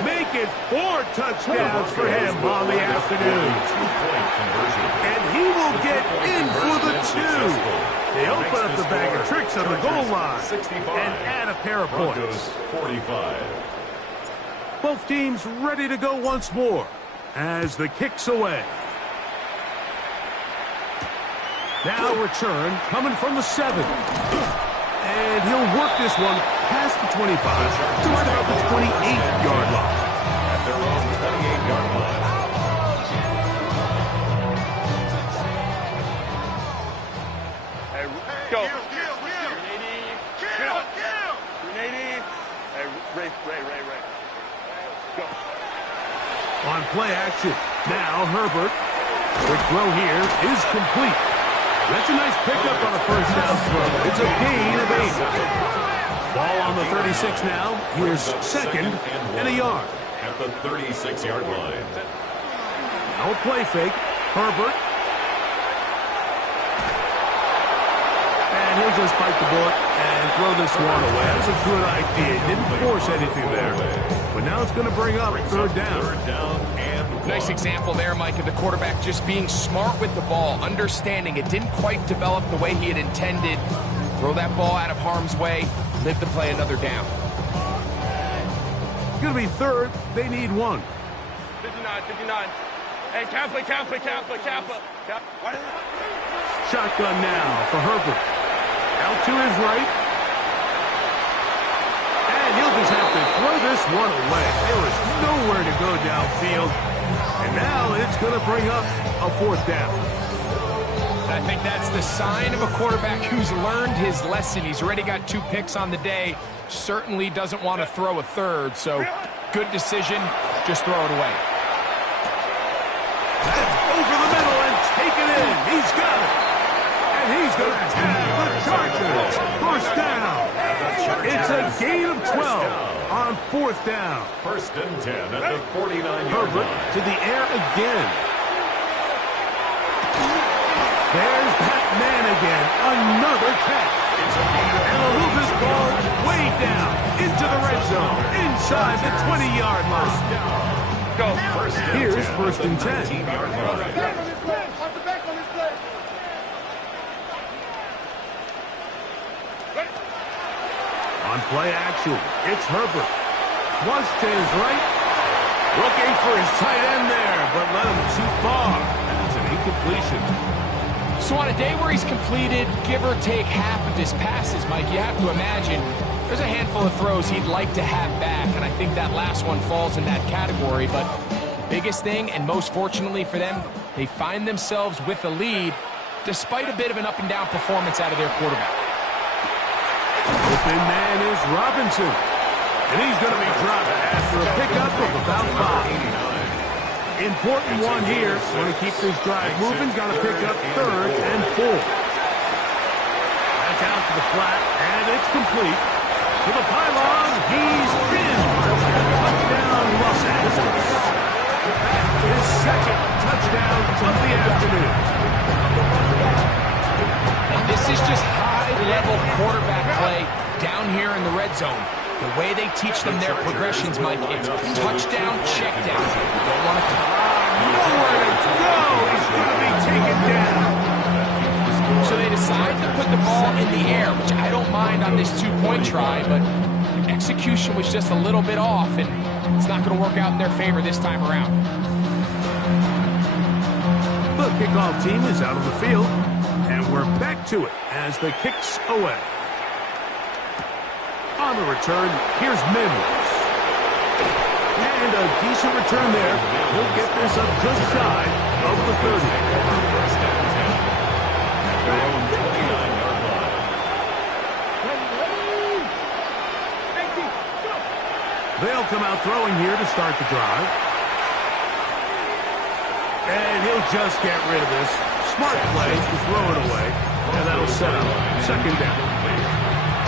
Make it 4 touchdowns for him on the afternoon. And he will get in for the 2. They open up the bag of tricks on the goal line and add a pair of points. 45. Both teams ready to go once more as the kick's away. Now return coming from the 7. And he'll work this one past the 25 to right about the 28-yard line. At their own 28-yard line. Hey, go. 380. Hey, Ray. Go. On play action. Now Herbert. The throw here is complete. That's a nice pickup on a first down throw. It's a gain of 8. Ball on the 36 now. Here's second and a yard. At the 36-yard line. Now a play fake. Herbert. And he'll just bite the bullet and throw this one away. That's a good idea. Didn't force anything there. But now it's going to bring up third down. Third down and 1. Nice example there, Mike, of the quarterback just being smart with the ball, understanding it didn't quite develop the way he had intended. Throw that ball out of harm's way, live to play another down. It's going to be third. They need 1. 59. Hey, Kappa. Shotgun now for Herbert. Out to his right. And he'll just have to throw this one away. There is nowhere to go downfield. And now it's going to bring up a 4th down. I think that's the sign of a quarterback who's learned his lesson. He's already got 2 picks on the day. Certainly doesn't want to throw a 3rd. So good decision. Just throw it away. That's over the middle and taken in. He's got it. And he's going to tag the Chargers. 1st down. It's a gain of 12 on 4th down. 1st and 10 at the 49-yard Herbert line. to the air again. There's that man again. Another catch. And they'll move this ball way down into the red zone, inside the 20-yard line. Go. Here's 1st and 10. On play action, it's Herbert. Flush to his right. Looking for his tight end there, but let him too far. It's an incompletion. So on a day where he's completed, give or take half of his passes, Mike, you have to imagine there's a handful of throws he'd like to have back, and I think that last one falls in that category. But the biggest thing, and most fortunately for them, they find themselves with a lead despite a bit of an up-and-down performance out of their quarterback. Open man is Robinson. And he's going to be dropped after a pickup of about 5. Important one here. Want to keep this drive moving. Got to pick up 3rd and 4. That's out to the flat, and it's complete. To the pylon, he's in. Touchdown, Los Angeles. His 2nd touchdown of the afternoon. And this is just high-level quarterback play down here in the red zone. The way they teach them their progressions, Mike, it's touchdown, check down. You don't want to... Nowhere to go. He's going to be taken down. So they decide to put the ball in the air, which I don't mind on this 2-point try, but execution was just a little bit off, and it's not going to work out in their favor this time around. The kickoff team is out on the field, and we're back to it as the kick's away. On the return, here's Mims. And a decent return there. He'll get this up just shy of the 30. 1st and 10 at their own 29-yard line. They'll come out throwing here to start the drive. And he'll just get rid of this. Smart play to throw it away. And that'll set up 2nd down.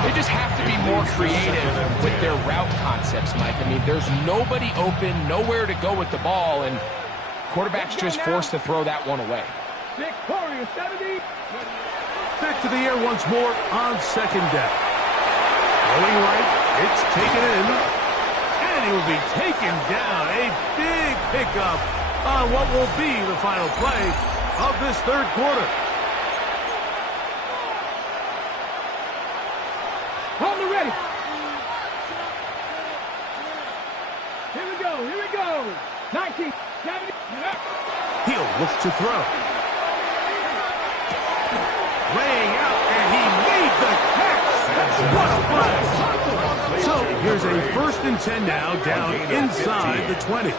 They just have to be more creative with their route concepts, Mike. I mean, there's nobody open, nowhere to go with the ball, and quarterback's just forced to throw that one away. Victoria 70. Back to the air once more on 2nd down. Going right, it's taken in. And he will be taken down. A big pickup on what will be the final play of this 3rd quarter. Hold it ready. Here we go. 19, 70. He'll look to throw. Laying out, and he made the catch. What a play. So here's a 1st and 10 now, down inside the 20.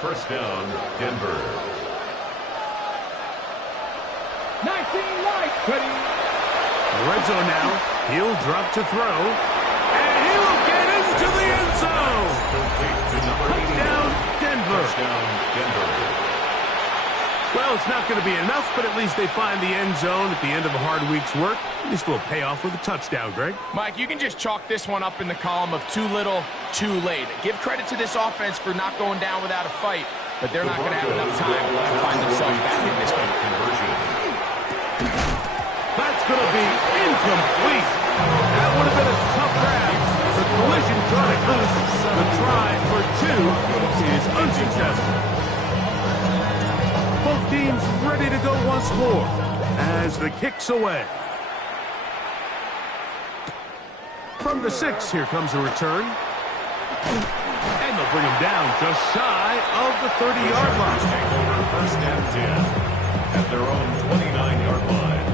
1st down, Denver. 19, right. Ready. Red zone now. He'll drop to throw. And he will get into the end zone. Touchdown, Denver. Touchdown, Denver. Well, it's not going to be enough, but at least they find the end zone at the end of a hard week's work. At least we'll pay off with a touchdown, Greg. Mike, you can just chalk this one up in the column of too little, too late. Give credit to this offense for not going down without a fight, but they're not going to have enough time to find themselves back in this game. That's going to be incomplete. That would have been a tough grab. The collision got it loose. The try for 2 is unsuccessful. Both teams ready to go once more as the kick's away. From the 6, here comes a return. And they'll bring him down just shy of the 30-yard line. 1st and 10. at their own 29-yard line.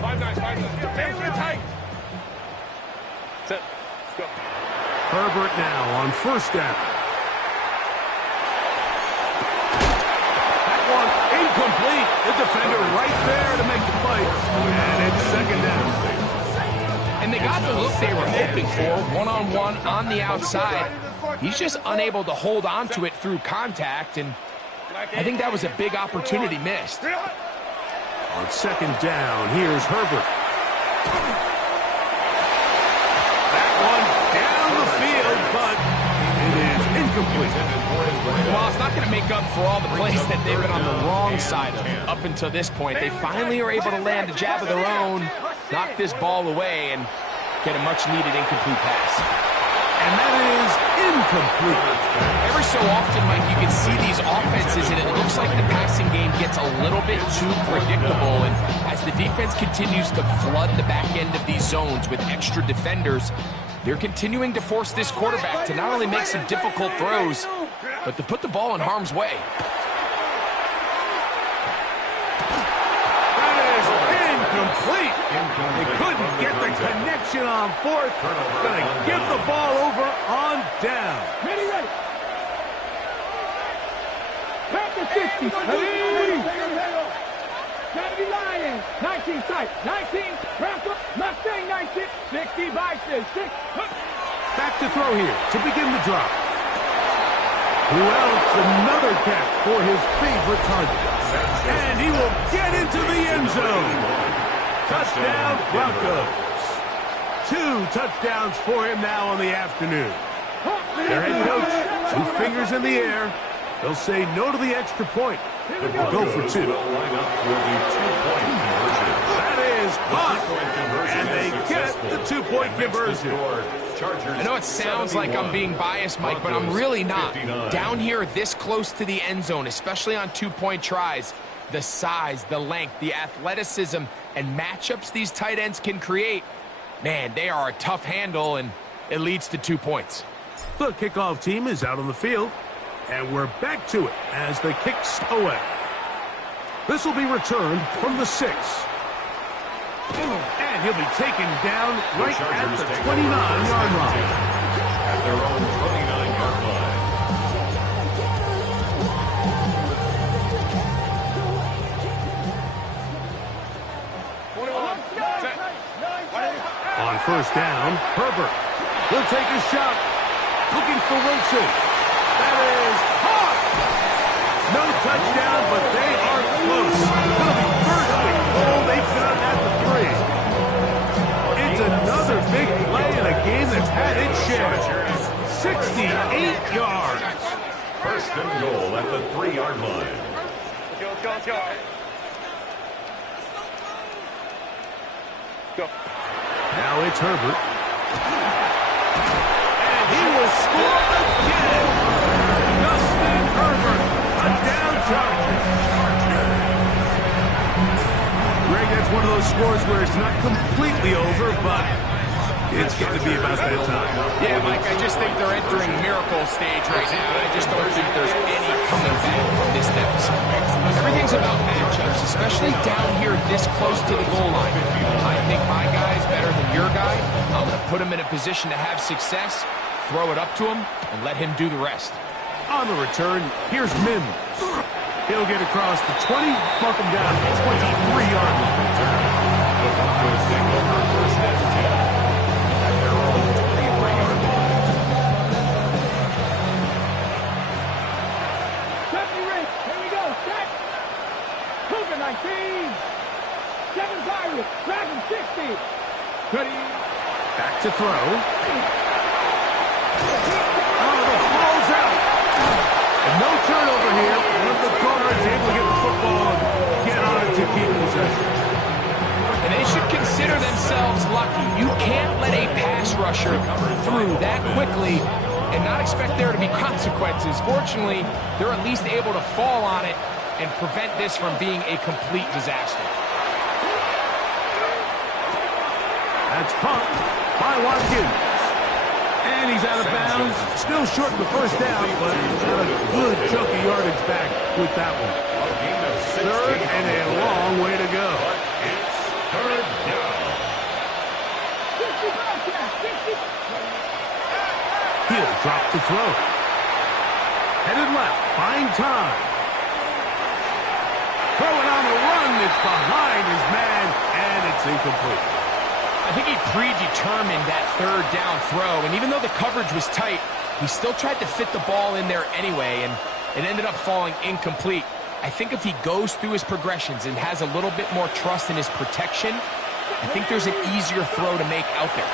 5-9, 5-9. Stay tight. Set. Let's go. Herbert now on first down. That one incomplete. The defender right there to make the play. And it's second down. And they got the look they were hoping for, one-on-one on the outside. He's just unable to hold on to it through contact, and I think that was a big opportunity missed. On second down, here's Herbert. That one down the field, but it is incomplete. Well, it's not going to make up for all the plays that they've been on the wrong side of up until this point. They finally are able to land a jab of their own, knock this ball away, and get a much-needed incomplete pass. And that is incomplete. Every so often, Mike, you can see these offenses, and it looks like the passing game gets a little bit too predictable. And as the defense continues to flood the back end of these zones with extra defenders, they're continuing to force this quarterback to not only make some difficult throws, but to put the ball in harm's way. That is incomplete. They couldn't get the connection on fourth. Going to give the ball over on down. Ready, ready. Back to 60. Ready. 70 Lions. 19 tight. 19. Raffle. Mustang 19. 60 Bison. 6. Back to throw here to begin the drop. Who else? Another catch for his favorite target. And he will get into the end zone. Touchdown, Broncos. 2 touchdowns for him now on the afternoon. Their head coach, 2 fingers in the air. They'll say no to the extra point. But we'll go for 2. That is caught. And they get the 2-point conversion. I know it sounds like I'm being biased, Mike, but I'm really not. Down here this close to the end zone, especially on 2-point tries, the size, the length, the athleticism, and matchups these tight ends can create, man, they are a tough handle, and it leads to 2 points. The kickoff team is out on the field, and we're back to it as the kicks away. This will be returned from the 6. And he'll be taken down right at the 29-yard line. At their own 29-yard line. On first down, Herbert will take a shot. Looking for Wilson. That is caught. No touchdown, but they are close. It'll be first and goal. They've got it at the 3. It's another big play in a game that's had its share. 68 yards. First and goal at the 3-yard line. Let's go. Go. Now it's Herbert. And he will score again. Justin Herbert. Touchdown Chargers. Greg, that's one of those scores where it's not completely over, but it's going to be about that time. Yeah, Mike, I just think they're entering miracle stage right now. I just don't think there's any coming back from this deficit. Everything's about matchups, especially down here this close to the goal line. I think my guy is better than your guy. I'm going to put him in a position to have success, throw it up to him, and let him do the rest. On the return, here's Mims. He'll get across the 20, mark him down at the 23-yard line. The Broncos take over first and 10 at their own 23-yard line. Safety race. Here we go. Set. Cougar 19. 7 Pirates. Dragon 60. Ready. Back to throw. Oh, the ball's out. And no turnover here. One of the guards able to get the football and get on it to keep possession. And they should consider themselves lucky. You can't let a pass rusher through that quickly and not expect there to be consequences. Fortunately, they're at least able to fall on it and prevent this from being a complete disaster. That's pumped by Watkins. And he's out of bounds. Still short of the first down, but got a good chunk of yardage back with that one. third and a long way to go. It's third down. He'll drop to throw. Headed left, buying time. Throwing on the run, it's behind his man, and it's incomplete. I think he predetermined that third down throw, and even though the coverage was tight, he still tried to fit the ball in there anyway, and it ended up falling incomplete. I think if he goes through his progressions and has a little bit more trust in his protection, I think there's an easier throw to make out there.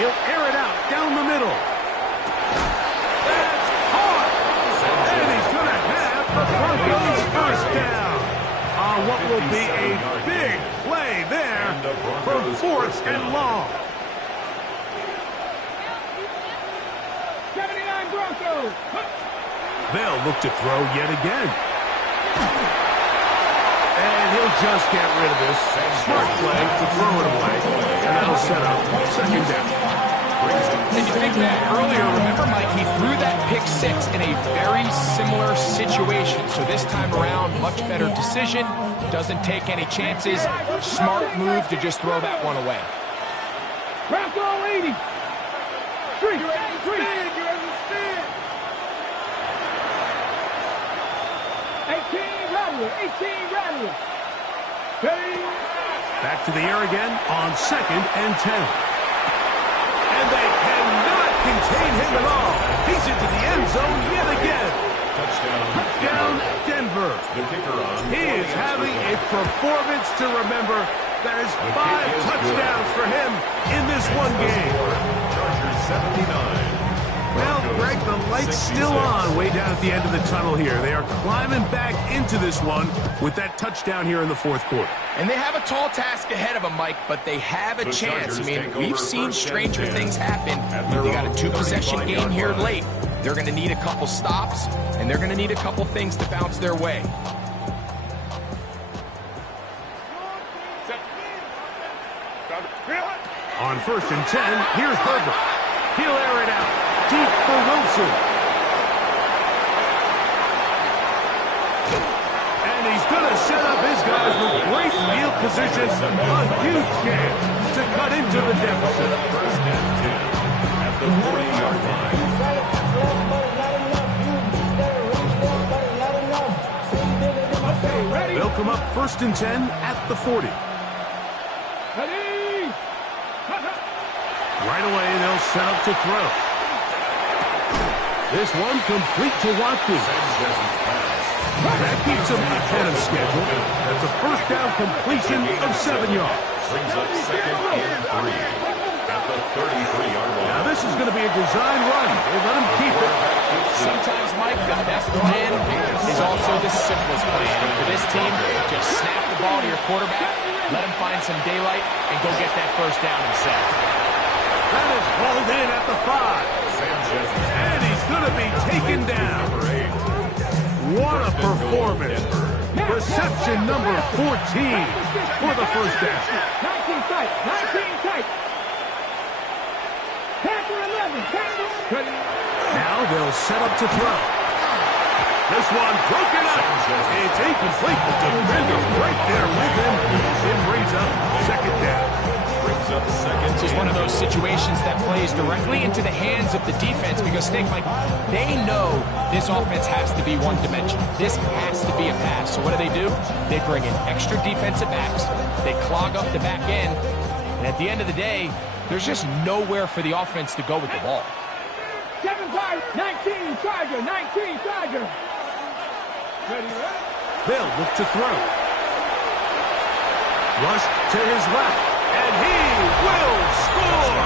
He'll air it out down the middle. That's caught! And he's going to have the Broncos first down on what will be a big play there for fourth and long. 79 Broncos. They'll look to throw yet again. And he'll just get rid of this. Smart play to throw it away. And that'll set up second down. And you think that earlier, remember, Mike, he threw that pick six in a very similar situation. So this time around, much better decision. Doesn't take any chances. Smart move to just throw that one away. Bronco 80. Three. 18 Rattler. Back to the air again on second and 10. And they cannot contain him at all. He's into the end zone yet again. Touchdown, Denver. The kicker on. He is having a performance to remember. That is 5 touchdowns for him in this one game. Chargers 79. Well, Greg, the light's still on way down at the end of the tunnel here. They are climbing back into this one with that touchdown here in the fourth quarter. And they have a tall task ahead of them, Mike, but they have a chance. I mean, we've seen stranger things happen. They got a 2-possession game here late. They're going to need a couple stops, and they're going to need a couple things to bounce their way. On first and 10, here's Herbert. He'll air it out. Deep for Wilson. And he's going to set up his guys with great field position. A huge chance to cut into the deficit. First and 10 at the 40-yard line. They'll come up first and 10 at the 40. Right away, they'll set up to throw. This one complete to Watkins. That keeps him ahead of schedule. That's a first down completion of 7 yards. Brings up second and 3 at the 33-yard line. Now this is going to be a design run. They let him keep it. Sometimes, Mike, the best plan is also the simplest plan. And for this team, just snap the ball to your quarterback, let him find some daylight, and go get that first down himself. That is hauled in at the 5. And he's going to be taken down. What a performance. Reception number 14 for the first down. 19 tight. Packer 11. Now they'll set up to throw. This one broken up. It's incomplete. The defender right there with him. It brings up second down. This is one of those situations that plays directly into the hands of the defense because, Mike, they know this offense has to be one-dimensional. This has to be a pass. So what do? They bring in extra defensive backs. They clog up the back end. And at the end of the day, there's just nowhere for the offense to go with the ball. 7-5, 19 Charger. They'll look to throw. Flush to his left. And he will score!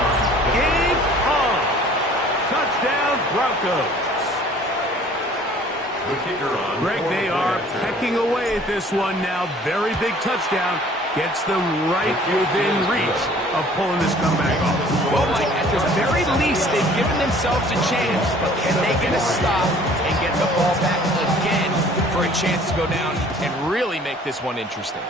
Game on! Touchdown, Broncos. The kicker on. Greg, they are pecking away at this one now. Very big touchdown. Gets them right within reach of pulling this comeback off. Well, Mike, at the very least, they've given themselves a chance. But can they get a stop and get the ball back again for a chance to go down and really make this one interesting?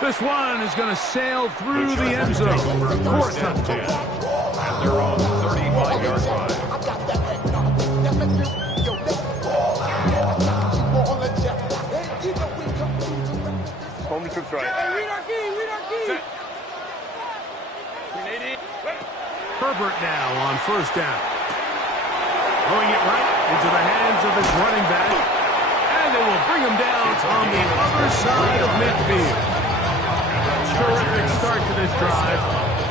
This one is going to sail through the end zone for a touchdown. And they're on the 35-yard line. Cook's right. Set. Herbert now on first down. Throwing it right into the hands of his running back. And they will bring him down on the other side of midfield. Terrific start to this drive.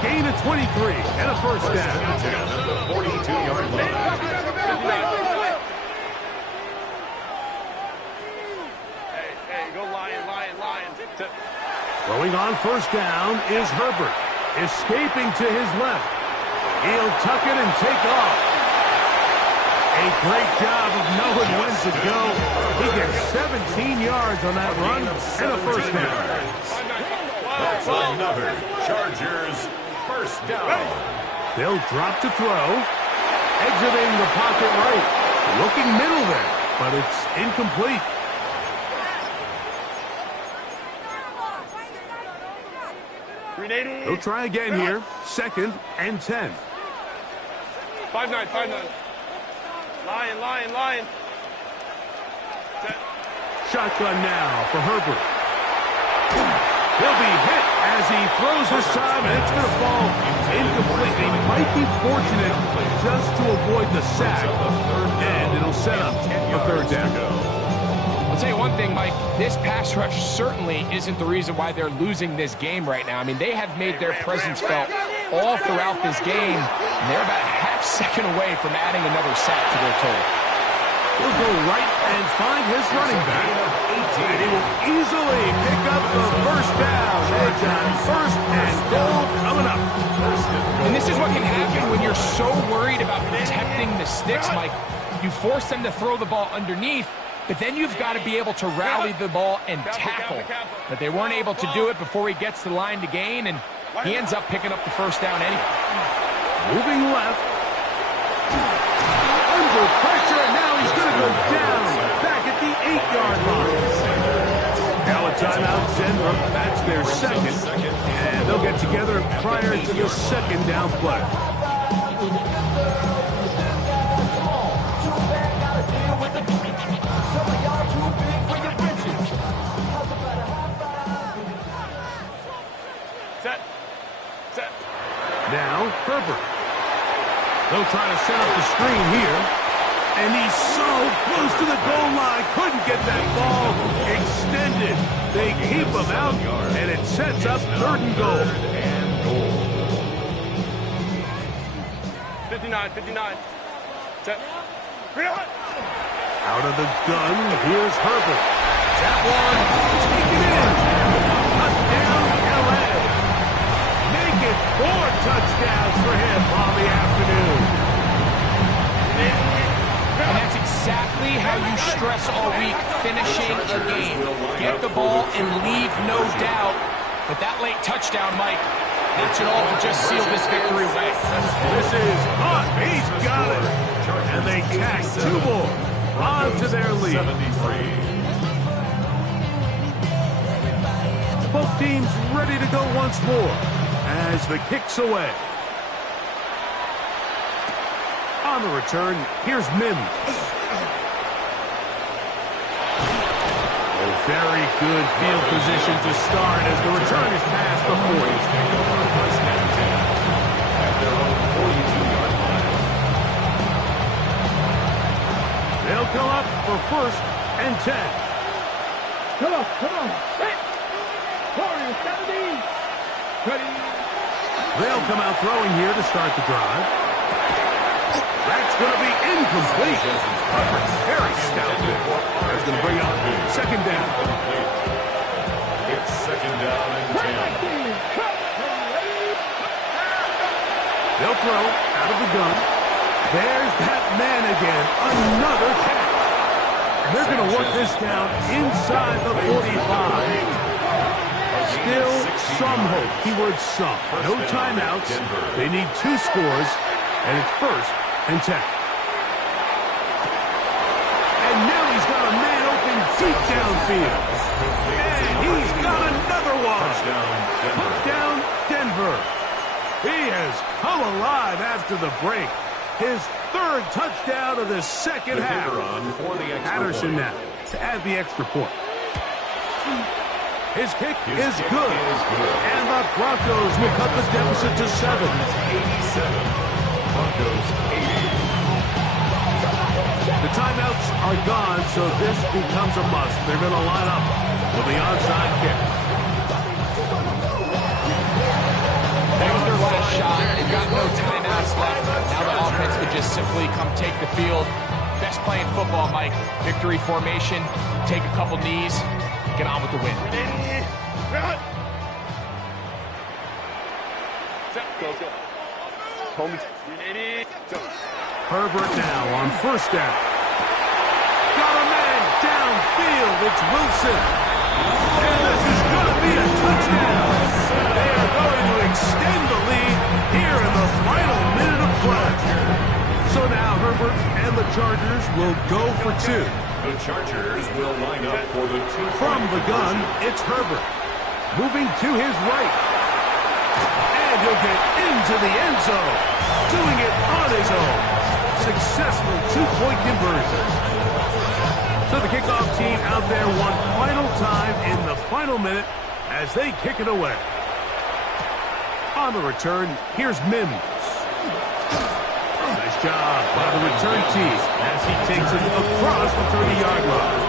Gain of 23 and a first down. At the 42-yard line. Hey, go Lion. Set. Throwing on first down is Herbert. Escaping to his left. He'll tuck it and take off. A great job of knowing when to go. He gets 17 yards on that run and a first down. That's another Chargers first down. They'll drop to throw. Exiting the pocket right. Looking middle there, but it's incomplete. They'll try again here. 2nd and 10. 5-9. Lion. Set. Shotgun now for Herbert. He'll be hit as he throws this time, and it's going to fall incomplete. He might be fortunate just to avoid the sack, and it'll set up a third down. I'll tell you one thing, Mike. This pass rush certainly isn't the reason why they're losing this game right now. I mean, they have made their presence felt all throughout this game, and they're about a half second away from adding another sack to their total. He'll go right and find his running back, and he will easily pick up the first down. They've got first and goal coming up. And this is what can happen when you're so worried about protecting the sticks, Mike. You force them to throw the ball underneath, but then you've got to be able to rally the ball and tackle. But they weren't able to do it before he gets the line to gain, and he ends up picking up the first down anyway. Moving left. Under pressure, and now he's going to go down back at the 8-yard line. Now a timeout, Denver. That's their second. And they'll get together prior to the second down play. Set. Now, Herbert. They'll try to set up the screen here. And he's so close to the goal line. Couldn't get that ball extended. They keep him out, and it sets up 3rd and goal. 59. Set. Out of the gun, here's Herbert. That one, taken in. Touchdown, L.A. Make it 4 touchdowns for him on the afternoon. And that's exactly how you stress all week, finishing a game. Get the ball and leave no doubt. But that late touchdown, Mike, that should all just seal this victory away. This is hot. He's got it. And they tack 2 more onto their lead. 73. Both teams ready to go once more as the kick's away. On the return, here's Mims. Very good field position to start as the return is past the 40. At their own 42-yard line. They'll come up for 1st and 10. Come on. Set. 40, 70. Ready. They'll come out throwing here to start the drive. That's going to be incomplete. Very stout. That's going to bring up 2nd down. It's 2nd down and 10. They'll throw out of the gun. There's that man again. Another catch. And they're going to work this down inside the 45. Still some hope. Keyword some. No timeouts. They need 2 scores, and it's 1st and 10. And now he's got a man open deep downfield. And he's got another one. Touchdown, Denver. He has come alive after the break. His 3rd touchdown of the second half. For the extra Patterson point. now to add the extra point. His kick is good. And the Broncos will cut the deficit to 7. 87. Broncos 80. The timeouts are gone, so this becomes a must. They're going to line up for the onside kick. That was their last shot. They've got no timeouts left. Now the offense could just simply come take the field. Best play in football, Mike. Victory formation, take a couple knees, get on with the win. Herbert now on first down. Got a man downfield. It's Wilson. And this is going to be a touchdown. They are going to extend the lead here in the final minute of play. So now Herbert and the Chargers will go for 2. The Chargers will line up for the 2. From the gun, it's Herbert. Moving to his right. And he'll get into the end zone. Doing it on his own. Successful 2-point conversion. So the kickoff team out there one final time in the final minute as they kick it away. On the return, here's Mims. Nice job by the return team as he takes it across the 30-yard line.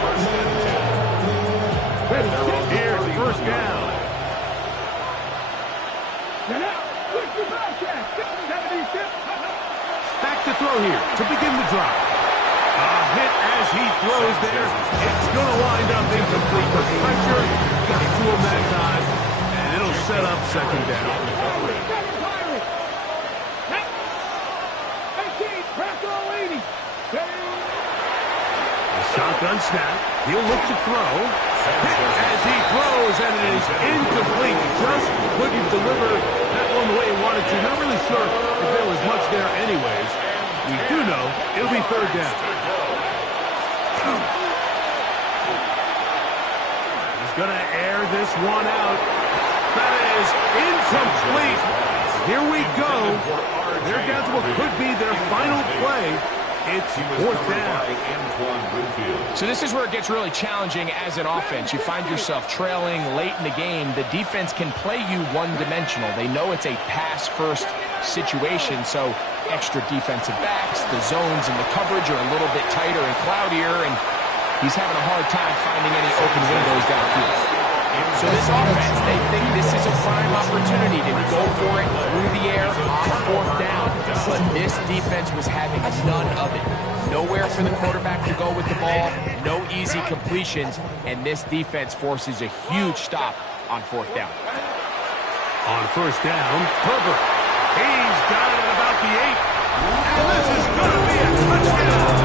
Here's first down. Back to throw here to begin the drive. A hit as he throws there. It's going to wind up incomplete. The pressure got to him that time, and it'll set up second down. A shotgun snap. He'll look to throw. Hit as he throws, and it is incomplete. Just couldn't deliver that one the way he wanted to. Not really sure if there was much there anyways. We do know it'll be third down. He's going to air this one out. That is incomplete. Here we go. They're down to what could be their final play. It's fourth down. So this is where it gets really challenging as an offense. You find yourself trailing late in the game. The defense can play you one-dimensional. They know it's a pass-first situation, so extra defensive backs, the zones and the coverage are a little bit tighter and cloudier, and he's having a hard time finding any open windows downfield. So this offense, they think this is a prime opportunity to go for it through the air on fourth down, but this defense was having none of it. Nowhere for the quarterback to go with the ball, no easy completions, and this defense forces a huge stop on fourth down. On first down, Herbert. He's got it at about the 8. And this is going to be a touchdown.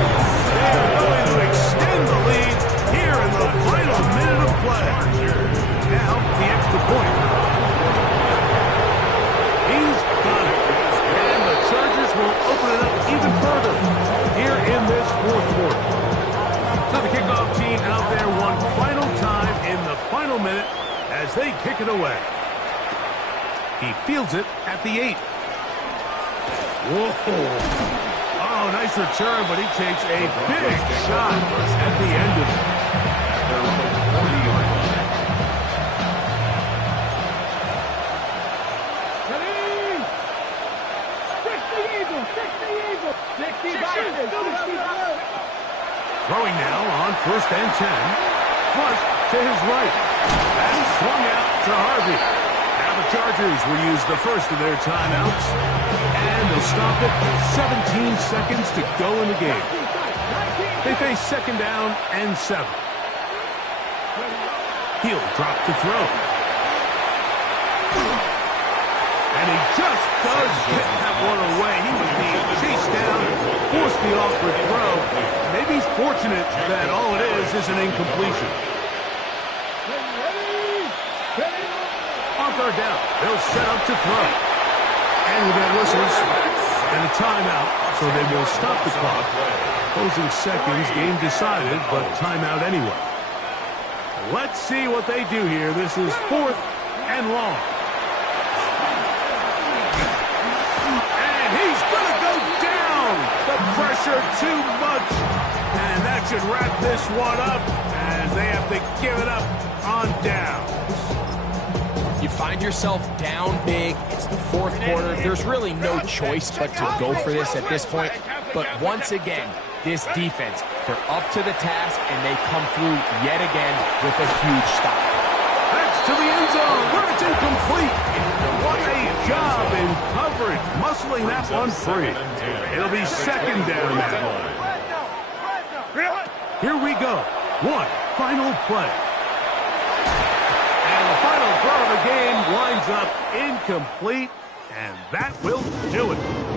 They're going to extend the lead here in the final minute of play. Now, the extra point. He's got it. And the Chargers will open it up even further here in this fourth quarter. So the kickoff team out there one final time in the final minute as they kick it away. He fields it at the 8. Whoa. Oh, nice return, but he takes a big shot at the end of it. They're on the 40-yard line. Throwing now on first and 10. Flush to his right. And swung out to Harvey. Now the Chargers will use the first of their timeouts. And they'll stop it. 17 seconds to go in the game. They face second down and 7. He'll drop to throw. And he just does get that one away. He was being chased down, forced the awkward throw. Maybe he's fortunate that all it is an incompletion. On third down, they'll set up to throw. And we'll get whistles and a timeout, so they will stop the clock. Closing seconds, game decided, but timeout anyway. Let's see what they do here. This is fourth and long. And he's going to go down. The pressure too much. And that should wrap this one up as they have to give it up on down. You find yourself down big. It's the fourth quarter. There's really no choice but to go for this at this point. But once again, this defense, they're up to the task, and they come through yet again with a huge stop. That's to the end zone, where it's incomplete. What a job in coverage, muscling that one free. It'll be second down now. Here we go. One final play. And the final throw of the game winds up incomplete, and that will do it.